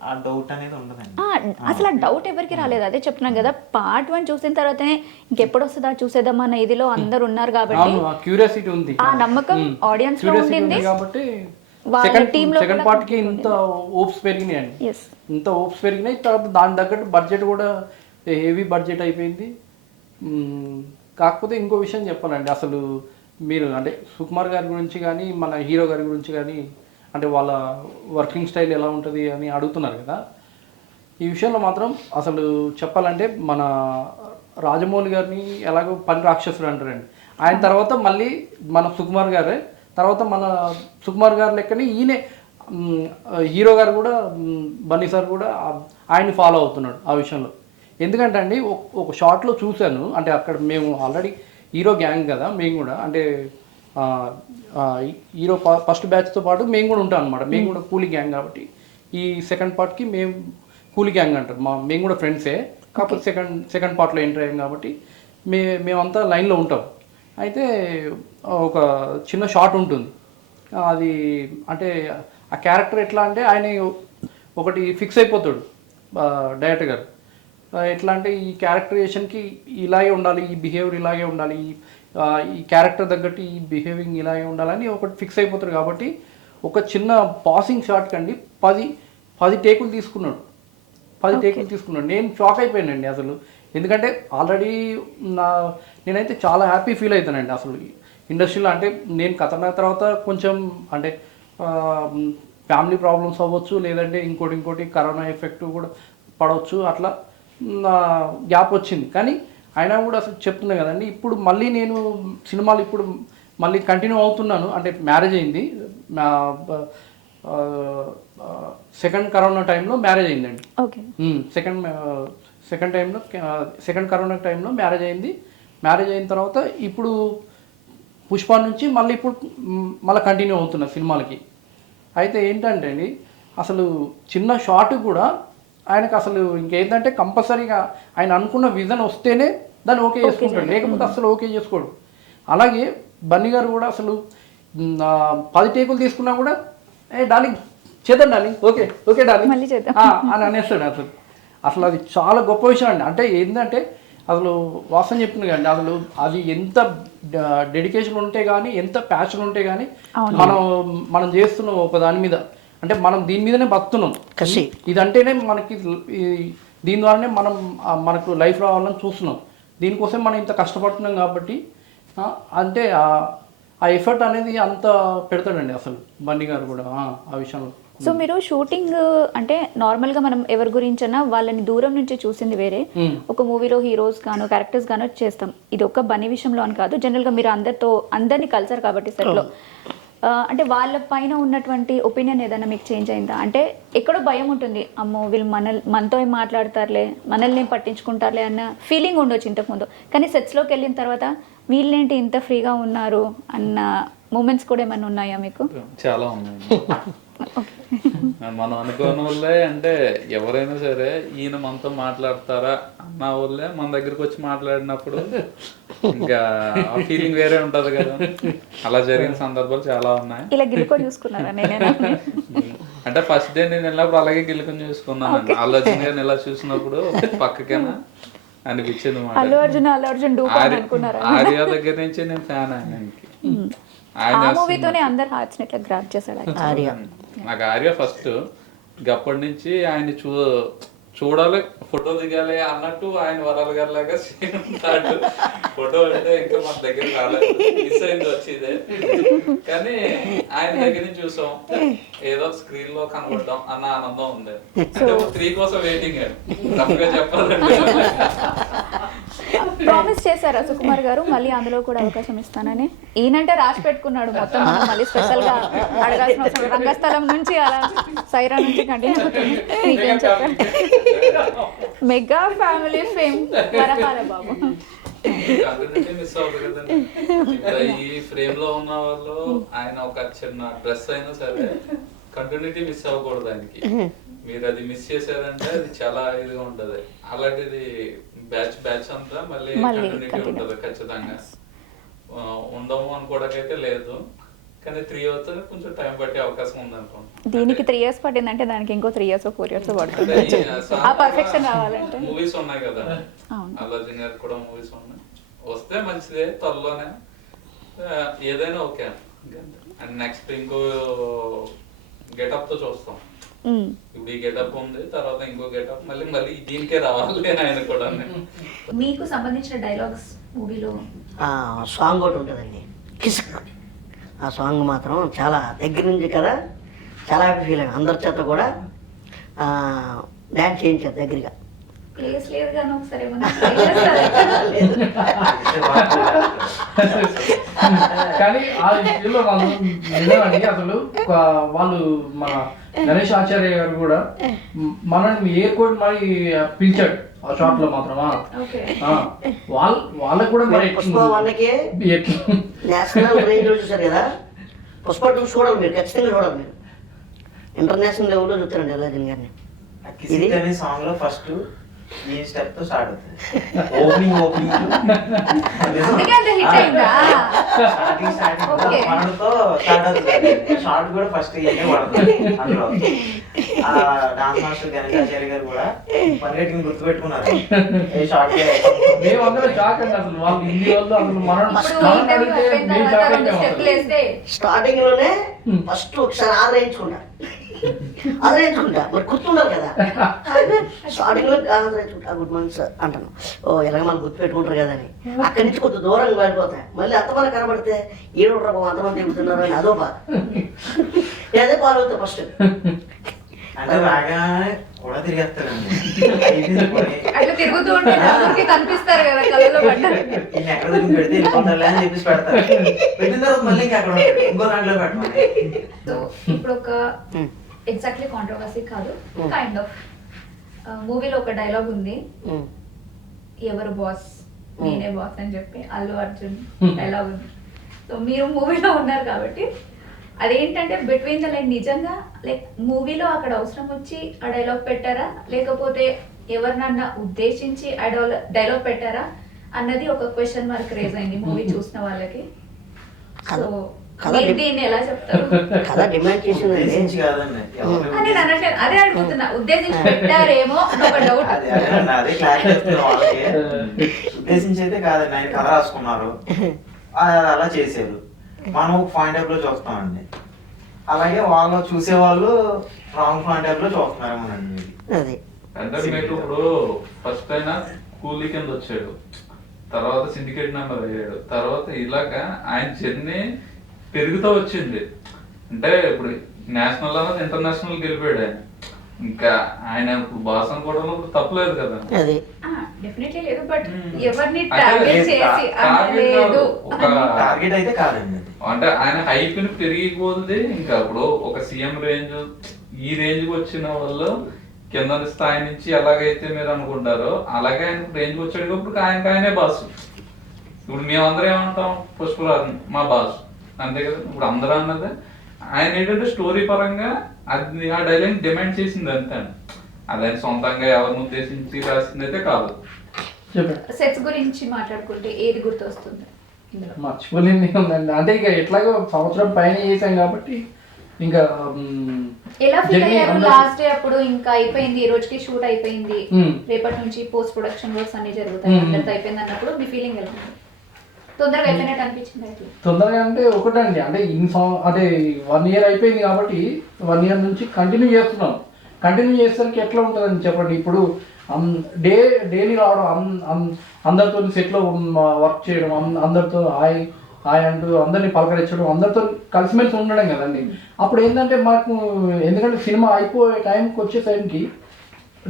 ఆ డౌట్ అనేది ఉండదండి. అసలు ఆ డౌట్ ఎవరికి రాలేదు. అదే చెప్తున్నాం కదా, పార్ట్ 1 చూసిన తర్వాతనే ఇంకెప్పుడు వస్తుందా చూసేద్దాం అన్న ఇదిలో అందరు ఉన్నారు కాబట్టి క్యూరియాసిటీ ఉంది, ఆ నమ్మకం ఆడియన్స్ లో ఉండింది కాబట్టి వాళ్ళ టీమ్ లో సెకండ్ పార్ట్ కి ఇంత ఓప్స్ పెరిగినాయి అండి. ఇంత ఓప్స్ పెరిగినాయి. తర్వాత దాని తగ్గట్టు బడ్జెట్ కూడా హెవీ బడ్జెట్ అయిపోయింది. కాకపోతే ఇంకో విషయం చెప్పాలండి, అసలు మీరు అంటే సుకుమార్ గారి గురించి కానీ మన హీరో గారి గురించి కానీ అంటే వాళ్ళ వర్కింగ్ స్టైల్ ఎలా ఉంటుంది అని అడుగుతున్నారు కదా. ఈ విషయంలో మాత్రం అసలు చెప్పాలంటే మన రాజమౌళి గారిని ఎలాగో పని రాక్షసుడు అంటారండి. ఆయన తర్వాత మళ్ళీ మన సుకుమార్ గారే, తర్వాత మన సుకుమార్ గారు లెక్కని ఈయనే హీరో గారు కూడా బన్నీ సార్ కూడా ఆయన్ని ఫాలో అవుతున్నాడు ఆ విషయంలో. ఎందుకంటే అండి ఒక షార్ట్లో చూశాను, అంటే అక్కడ మేము ఆల్రెడీ హీరో గ్యాంగ్ కదా మేము కూడా, అంటే హీరో ఫస్ట్ బ్యాచ్తో పాటు మేము కూడా ఉంటాం అనమాట. మేము కూడా కూలీ గ్యాంగ్ కాబట్టి ఈ సెకండ్ పార్ట్కి మేము కూలీ గ్యాంగ్ అంటారు. మేము కూడా ఫ్రెండ్సే, కాకపోతే సెకండ్ పార్ట్లో ఎంటర్ అయ్యాం కాబట్టి మేమంతా లైన్లో ఉంటాం. అయితే ఒక చిన్న షార్ట్ ఉంటుంది, అది అంటే ఆ క్యారెక్టర్ ఎట్లా అంటే ఆయన ఒకటి ఫిక్స్ అయిపోతాడు డైరెక్టర్ గారు. ఎట్లా అంటే ఈ క్యారెక్టరైజేషన్కి ఇలాగే ఉండాలి, ఈ బిహేవియర్ ఇలాగే ఉండాలి, ఈ క్యారెక్టర్ తగ్గట్టు ఈ బిహేవింగ్ ఇలాగే ఉండాలని ఒకటి ఫిక్స్ అయిపోతాడు. కాబట్టి ఒక చిన్న పాసింగ్ షాట్ కండి 10 టేకులు తీసుకున్నాడు. 10 టేకులు తీసుకున్నాడు. నేను షాక్ అయిపోయానండి అసలు. ఎందుకంటే ఆల్రెడీ నేనైతే చాలా హ్యాపీ ఫీల్ అవుతానండి అసలు ఇండస్ట్రీలో. అంటే నేను ఖతర్నాక్ తర్వాత కొంచెం అంటే ఫ్యామిలీ ప్రాబ్లమ్స్ అవ్వచ్చు, లేదంటే ఇంకోటి కరోనా ఎఫెక్ట్ కూడా పడవచ్చు, అట్లా గ్యాప్ వచ్చింది. కానీ అయినా కూడా అసలు చెప్తున్నా కదండి, ఇప్పుడు మళ్ళీ నేను సినిమాలు ఇప్పుడు మళ్ళీ కంటిన్యూ అవుతున్నాను. అంటే మ్యారేజ్ అయింది, సెకండ్ కరోనా టైంలో మ్యారేజ్ అయిందండి. సెకండ్ కరోనా టైంలో మ్యారేజ్ అయింది. మ్యారేజ్ అయిన తర్వాత ఇప్పుడు పుష్ప నుంచి మళ్ళీ ఇప్పుడు మళ్ళీ కంటిన్యూ అవుతున్నా సినిమాలకి. అయితే ఏంటంటే అండి అసలు చిన్న షార్ట్ కూడా ఆయనకు అసలు ఇంకేంటంటే కంపల్సరీగా ఆయన అనుకున్న విజన్ వస్తేనే దాన్ని ఓకే చేసుకుంటాడు, లేకపోతే అసలు ఓకే చేసుకోడు. అలాగే బన్నీ గారు కూడా అసలు 10 టేకులు తీసుకున్నా కూడా డార్లింగ్ చేద్దాం డార్లింగ్, ఓకే డార్లింగ్ అని అనేస్తాడు. అసలు అది చాలా గొప్ప విషయం అండి. అంటే ఏంటంటే అసలు వాసన చెప్తుంది కదండి, అసలు అది ఎంత డెడికేషన్ ఉంటే కానీ, ఎంత ప్యాషన్ ఉంటే కానీ మనం చేస్తున్నాం ఒక దాని మీద, అంటే మనం దీని మీదనే బతున్నాం. ఇదంటేనే మనకి దీని ద్వారానే మనకు లైఫ్ రావాలని చూస్తున్నాం. దీనికోసం మనం ఇంత కష్టపడుతున్నాం కాబట్టి అంటే ఆ ఎఫర్ట్ అనేది అంత పెడతాడండి అసలు బన్నీ గారు కూడా ఆ విషయంలో. సో మీరు షూటింగ్ అంటే నార్మల్గా మనం ఎవరి గురించైనా వాళ్ళని దూరం నుంచి చూసింది వేరే, ఒక మూవీలో హీరోస్ గాను క్యారెక్టర్స్ గాను చేస్తాం. ఇది ఒక బన్నీ విషయంలో అని కాదు, జనరల్గా మీరు అందరినీ కలిసారు కాబట్టి సెట్లో, అంటే వాళ్ళ పైన ఉన్నటువంటి ఒపీనియన్ ఏదైనా మీకు చేంజ్ అయిందా? అంటే ఎక్కడో భయం ఉంటుంది, అమ్మో వీళ్ళు మనతో ఏం మాట్లాడతారులే, మనల్ని ఏం పట్టించుకుంటారులే అన్న ఫీలింగ్ ఉండొచ్చు ఇంతకుముందు. కానీ సెట్స్లోకి వెళ్ళిన తర్వాత వీళ్ళేంటి ఇంత ఫ్రీగా ఉన్నారు అన్న మూమెంట్స్ కూడా ఏమైనా ఉన్నాయా మీకు? చాలా ఉన్నాయి. మనం అనుకోని వాళ్ళే, అంటే ఎవరైనా సరే ఈయన మనతో మాట్లాడతారా అన్న వాళ్ళే మన దగ్గరకు వచ్చి మాట్లాడినప్పుడు ఇంకా ఆ ఫీలింగ్ వేరే ఉంటది కదా. అలా జరిగిన సందర్భాలు చాలా ఉన్నాయి. ఇలా గిలుకొని చూసుకున్నారా? అంటే ఫస్ట్ డే నేను వెళ్ళినప్పుడు అలాగే గిలుకొని చూసుకున్నాను. అల్లు అర్జున్ గారిని ఇలా చూసినప్పుడు పక్కకేనా అనిపించింది. ఆర్య దగ్గర నుంచి నేను ఫ్యాన్ ఆయనకి. నాకు ఆర్య ఫస్ట్, అప్పటి నుంచి ఆయన చూడాలి, ఫోటో దిగాలి అన్నట్టు ఆయన వరాల గారి లాగా ఫోటో అంటే ఇంకా మన దగ్గర రాలేదు, మిస్ అయింది వచ్చిందే. కానీ ఆయన దగ్గర నుంచి చూసాం, ఏదో స్క్రీన్ లో కనబడ్డాం అన్న ఆనందం ఉంది. 3 కోసం వెయిటింగ్ చెప్పాలంటే. ప్రామిస్ చేశారా సుకుమార్ గారు మళ్ళీ అందులో కూడా అవకాశం ఇస్తానని? ఈయనంటే రాసి పెట్టుకున్నాడు మొత్తం, మళ్ళీ స్పెషల్ గా అడగాల్సిన అవసరం. రంగస్థలం నుంచి అలా సైరా నుంచి కంటిన్యూ అవుతుంది. మీకేం చెప్పారు? మెగా ఫ్యామిలీ ఫేమ్ వరహాల బాబు కంటిన్యూటీ మిస్ అవుతుంది కదండి. ఇంకా ఈ ఫ్రేమ్ లో ఉన్న వాళ్ళు ఆయన ఒక చిన్న డ్రెస్ అయినా సరే కంటిన్యూటీ మిస్ అవ్వకూడదు ఆయనకి. మీరు అది మిస్ చేశారంటే అది చాలా ఇదిగా ఉంటది. అలాంటిది బ్యాచ్ అంతా మళ్ళీ కంటిన్యూటీ ఉంటది ఖచ్చితంగా. ఉండము అనుకోవడానికైతే లేదు, కానీ 3 years కొంచెం టైం పట్టే అవకాశం ఉంది అనుకోండి. దీనికి 3 years పట్టిందంటే దానికి ఇంకో 3 years 4 years పడుతుంది ఆ పర్ఫెక్షన్ రావాలంటే. మూవీస్ ఉన్నాయి కదా, అల్లర్జున్ గారికి కూడా మూవీస్ ఉన్నాయి, వస్తే మంచిదే త్వరలోనే. ఏదైనా ఓకే. అండ్ నెక్స్ట్ ఇంకో గెటప్ తో చూస్తాం. ఇప్పుడు ఈ గెటప్ ఉంది, తర్వాత ఇంకో గెటప్, మళ్ళీ దీనికే రావాలి ఆయన కూడా. మీకు సంబంధించిన డైలాగ్స్ మూవీలో సాంగ్ ఒకటి ఉంటుందండి, కిస్క్. ఆ సాంగ్ మాత్రం చాలా దగ్గర నుంచి కదా, చాలా హ్యాపీ ఫీల్ అయ్యాను. అందరి చేత కూడా డ్యాన్స్ చేయించారు దగ్గరగా. ప్లేస్ లేదు కానీ ఒకసారి ఏమన్నా కానీ ఆ విషయంలో వాళ్ళు నిజమండి. అసలు వాళ్ళు మన గణేష్ ఆచార్య గారు కూడా మనల్ని ఎయిర్పోర్ట్ మరి పిలిచాడు ఆ షాట్ లో మాత్రమా. వాళ్ళకు కూడా మరి పుష్ప 1కి నేషనల్ రేంజ్ లో చూసారు కదా, పుష్ప 2 చూడాలి మీరు, ఖచ్చితంగా చూడాలి మీరు. ఇంటర్నేషనల్ లెవెల్లో చూస్తారండి అల్లార్జున్ గారిని. ఇది అనే సాంగ్ లో ఫస్ట్ ఈ స్టెప్ తో స్టార్ట్ అవుతుంది. ఓపెనింగ్ మనతో స్టార్ట్ అవుతుంది. షార్ట్ కూడా ఫస్ట్ ఇదే పడుతుంది అందులో. డాన్స్ మాస్టర్ గణేశాచార్య గారు కూడా పరిగెట్టిని గుర్తుపెట్టుకున్నారు ఏ షార్ట్. మేమందరం షాక్ అండి అసలు. వాళ్ళు హిందీ వాళ్ళు అసలు స్టార్టింగ్ లోనే ఫస్ట్ ఒకసారి ఆదరించుకుంటా మరి గుర్తుండాలి కదా. స్టార్టింగ్ లో ఆదరించుకుంటా గుడ్ మార్నింగ్ సార్ అంటాను. ఓ ఎలాగ మనం గుర్తు పెట్టుకుంటారు కదా అని. అక్కడి నుంచి కొంచెం దూరంగా వెళ్ళిపోతాయి. మళ్ళీ అంతమంది కనబడితే ఏడు రకం అంతమంది దిగుతున్నారు అని అదో బాధ. అదే ఫాలో అవుతాయి ఫస్ట్. అంటే బాగా కూడా తిరిగేస్తారండి. అట్లా తిరుగుతూ ఉంటే కనిపిస్తారు కదా కళ్ళలో పడ్డారు. ఎక్కడ పెడితే వెళ్ళిపోతారు అని చెప్పేసి పెడతారు. పెట్టిన తర్వాత మళ్ళీ ఇంకా అక్కడ ఇంకో దాంట్లో పెట్టమని. సో ఇప్పుడు ఒక ఎగ్జాక్ట్లీ కాంట్రవర్సీ కాదు, కైండ్ ఆఫ్ మూవీలో ఒక డైలాగ్ ఉంది, ఎవరు బాస్ నేనే బాస్ అని చెప్పి అల్లు అర్జున్ డైలాగ్ ఉంది. సో మీరు మూవీలో ఉన్నారు కాబట్టి అదేంటంటే బిట్వీన్ ద లైన్ నిజంగా లైక్ మూవీలో అక్కడ అవసరం వచ్చి ఆ డైలాగ్ పెట్టారా, లేకపోతే ఎవరినన్నా ఉద్దేశించి ఆ డైలాగ్ పెట్టారా అన్నది ఒక క్వశ్చన్ మార్క్ రేజ్ అయింది మూవీ చూసిన వాళ్ళకి. సో దీన్ని ఎలా చెప్తారు? కథ డిమాండ్ చేసింది నేను అనట్లేదు, అదే అడుగుతున్నా, ఉద్దేశించి పెట్టారేమో అని ఒక డౌట్. అదే క్లారిటీ వాళ్ళకి. ఉద్దేశించి అయితే కాదండి, ఆయన కథ రాసుకున్నారు, అలా చేశారు. మనం పాయింట్ ఆఫ్ లో చూస్తామండి, అలాగే వాళ్ళు చూసేవాళ్ళు రాంగ్ పాయింట్ ఆఫ్ లో చూస్తున్నారేమోనండి. అంటే మీకు ఇప్పుడు ఫస్ట్ అయినా కూలీ కింద వచ్చాడు, తర్వాత సిండికేట్ నెంబర్ అయ్యాడు, తర్వాత ఇలాగా ఆయన జర్నీ పెరుగుతూ వచ్చింది. అంటే ఇప్పుడు నేషనల్ అన్నది ఇంటర్నేషనల్ గెలిపాడు ఆయన. ఇంకా ఆయన ఇప్పుడు బాస్ అనుకోవడంలో తప్పలేదు కదా. డెఫినెట్లీ లేదు, బట్ ఎవరిని టార్గెట్ చేసి టార్గెట్ అయితే కాదండి. అంటే ఆయన హైప్ ని పెరిగిపోతుంది. ఇంకా ఇప్పుడు ఒక సీఎం రేంజ్ ఈ రేంజ్ కి వచ్చిన వాళ్ళు కింద స్థాయి నుంచి ఎలాగైతే మీరు అనుకుంటారో అలాగే ఆయన రేంజ్ వచ్చాడు. ఇప్పుడు ఆయనే బాస్. ఇప్పుడు మేమందరం ఏమంటాం, పుష్పరాజు మా బాస్ అంతే కదా. ఇప్పుడు అందరూ అన్నది ఆయన ఏంటంటే స్టోరీ పరంగా అది ఆ డైలాగ్ డిమాండ్ చేసింది అంతే. అదే సొంతంగా ఎవరిని ఉద్దేశించి రాసింది అయితే కాదు. సెట్స్ గురించి మాట్లాడుకుంటే ఏది గుర్తొస్తుంది? మర్చిపోలేని ఉందండి. అంటే ఇక ఎట్లాగో సంవత్సరం పైన చేసాం కాబట్టి ఇంకా ఎలా ఫీల్ అయ్యారు లాస్ట్ డే అప్పుడు? ఇంకా అయిపోయింది, ఈ రోజుకి షూట్ అయిపోయింది, రేపటి నుంచి పోస్ట్ ప్రొడక్షన్ వర్క్స్ అన్ని జరుగుతాయి, అందరితో అయిపోయింది అన్నప్పుడు మీ ఫీలింగ్ ఎలా ఉంది? తొందరగా అయిపోయినట్టు అనిపించింది? తొందరగా అంటే ఒకటండి, అంటే అంటే 1 year అయిపోయింది కాబట్టి 1 year నుంచి కంటిన్యూ చేస్తున్నాం. కంటిన్యూ చేసేసరికి ఎట్లా ఉంటుందని చెప్పండి. ఇప్పుడు డైలీ రావడం, అందరితో సెట్లో వర్క్ చేయడం, అందరితో హాయ్ అంటూ అందరినీ పలకరించడం, అందరితో కలిసిమెలిసి ఉండడం కదండి. అప్పుడు ఏంటంటే మాకు, ఎందుకంటే సినిమా అయిపోయే టైంకి వచ్చే టైంకి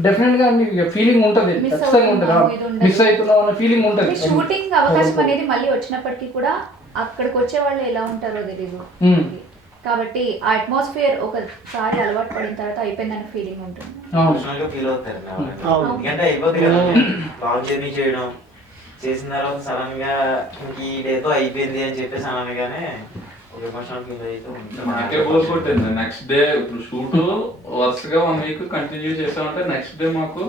డెఫినెట్గా ఫీలింగ్ ఉంటుంది, ఖచ్చితంగా ఉంటుంది, మిస్ అవుతున్నాం అనే ఫీలింగ్ ఉంటుంది. షూటింగ్ అవకాశం అనేది మళ్ళీ వచ్చినప్పటికీ కూడా అక్కడికి వచ్చే వాళ్ళు ఎలా ఉంటారో తెలియదు కాబట్టి ఆ అట్మాస్ఫియర్ ఒకసారి అలవాటు పడిన తర్వాత అయిపోయిందనే ఫీలింగ్ ఉంటుంది. ఫీల్ అవుతారు. ఎందుకంటే అయిపోతుంది కదా లాంగ్ జర్నీ చేయడం, చేసిన తర్వాత సడన్గా ఈ డేతో అయిపోయింది అని చెప్పేసి అనగానే ఒక ఎమోషనల్ ఫీల్ అయితే నాకే బోర్ కొట్టింది. నెక్స్ట్ డే ఇప్పుడు షూట్ వరుసగా 1 వీక్ కంటిన్యూ చేసామంటే నెక్స్ట్ డే మాకు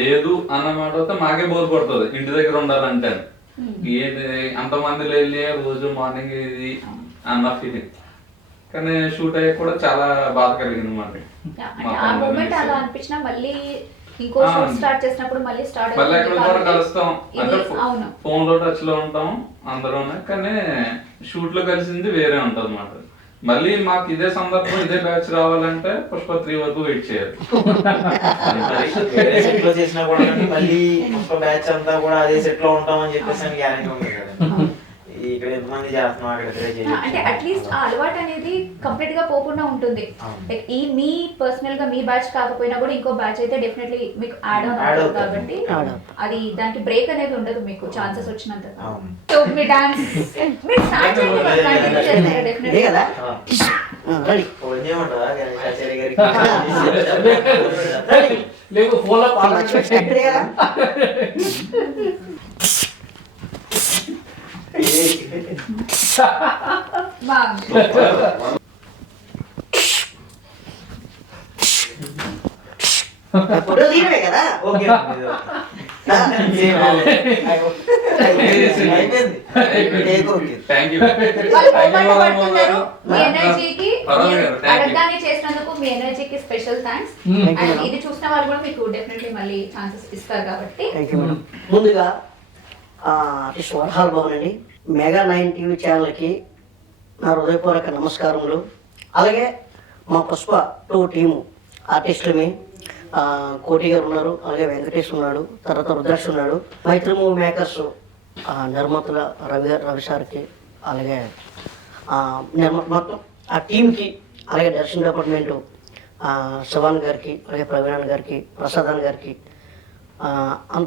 లేదు అన్న మాట అయితే మాకే బోర్ కొడుతుంది ఇంటి దగ్గర ఉండాలంటే. ఏది అంతమందిలో వెళ్ళి రోజు మార్నింగ్ ఇది అన్న ఫీలింగ్. కానీ షూట్ అయ్యి కూడా చాలా బాధ కలిగింది మాకు. ఆ మూమెంట్ అలా అనిపించినా మళ్ళీ ఇంకో షూట్ స్టార్ట్ చేసినప్పుడు మళ్ళీ స్టార్ట్ మళ్ళీ ఎక్కడ కూడా కలుస్తాం అంటే అవును ఫోన్ లో టచ్ లో ఉంటాం అందరూనే. కానీ షూట్ లో కలిసింది వేరే ఉంటది అన్నమాట. మళ్ళీ మాకు ఇదే సందర్భం ఇదే బ్యాచ్ రావాలంటే పుష్ప 3 వరకు వెయిట్ చేయాలి. వేరే సెట్ లో చేసినా కూడా మళ్ళీ పుష్ప బ్యాచ్ అంతా కూడా అదే సెట్ లో ఉంటాం అని చెప్పేసి గ్యారెంటీ ఉంది కదా. ఇక్కడ ఎంతమంది చేస్తున్నాం అక్కడ అంటే అట్లీస్ట్ ఆ అలవాటు అనేది కంప్లీట్ గా పోకుండా ఉంటుంది. లైక్ ఈ మీ పర్సనల్ గా మీ బ్యాచ్ కాకపోయినా కూడా ఇంకో బ్యాచ్ అయితే డెఫినెట్లీ మీకు యాడ్ అవుతుంది కాబట్టి అది దానికి బ్రేక్ అనేది ఉండదు మీకు ఛాన్సెస్ వచ్చినంత. సో మీ డాన్స్ మీరు స్టార్ట్ చేయండి డెఫినెట్లీ కదా. రెడీ ఫోన్ చేయమంటారా గణేశాచార్య గారికి? లేదు ఫోన్ లో కదా. ఫోటో తీయడమే కదా. Okay thank you. పడుతున్నారు మీ ఎనర్జీకి అడగగానే చేసినందుకు మీ ఎనర్జీకి స్పెషల్ థ్యాంక్స్. అండ్ ఇది చూసిన వాళ్ళు కూడా మీకు డెఫినెట్లీ మళ్ళీ ఛాన్సెస్ ఇస్తారు కాబట్టి. Thank you madam. ముందుగా ఆర్టిస్ట్ వరహాల్ భవన్ అండి, మెగా 9 టీవీ ఛానల్కి నా హృదయపూర్వక నమస్కారములు. అలాగే మా పుష్ప 2 టీము ఆర్టిస్టులమి కోటి గారు ఉన్నారు, అలాగే వెంకటేష్ ఉన్నాడు, తర్వాత రుద్రాక్ష ఉన్నాడు, మైత్రి మూవీ మేకర్స్ నిర్మాతల రవి సార్కి, అలాగే మొత్తం ఆ టీంకి, అలాగే డైరెక్షన్ డిపార్ట్మెంటు శివాన్ గారికి, అలాగే ప్రవీణ్ గారికి, ప్రసాదన్ గారికి,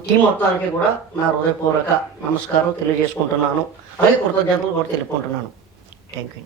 టీం మొత్తానికి కూడా నా హృదయపూర్వక నమస్కారం తెలియజేసుకుంటున్నాను. అలాగే కృతజ్ఞతలు కూడా తెలుపుకుంటున్నాను. Thank you.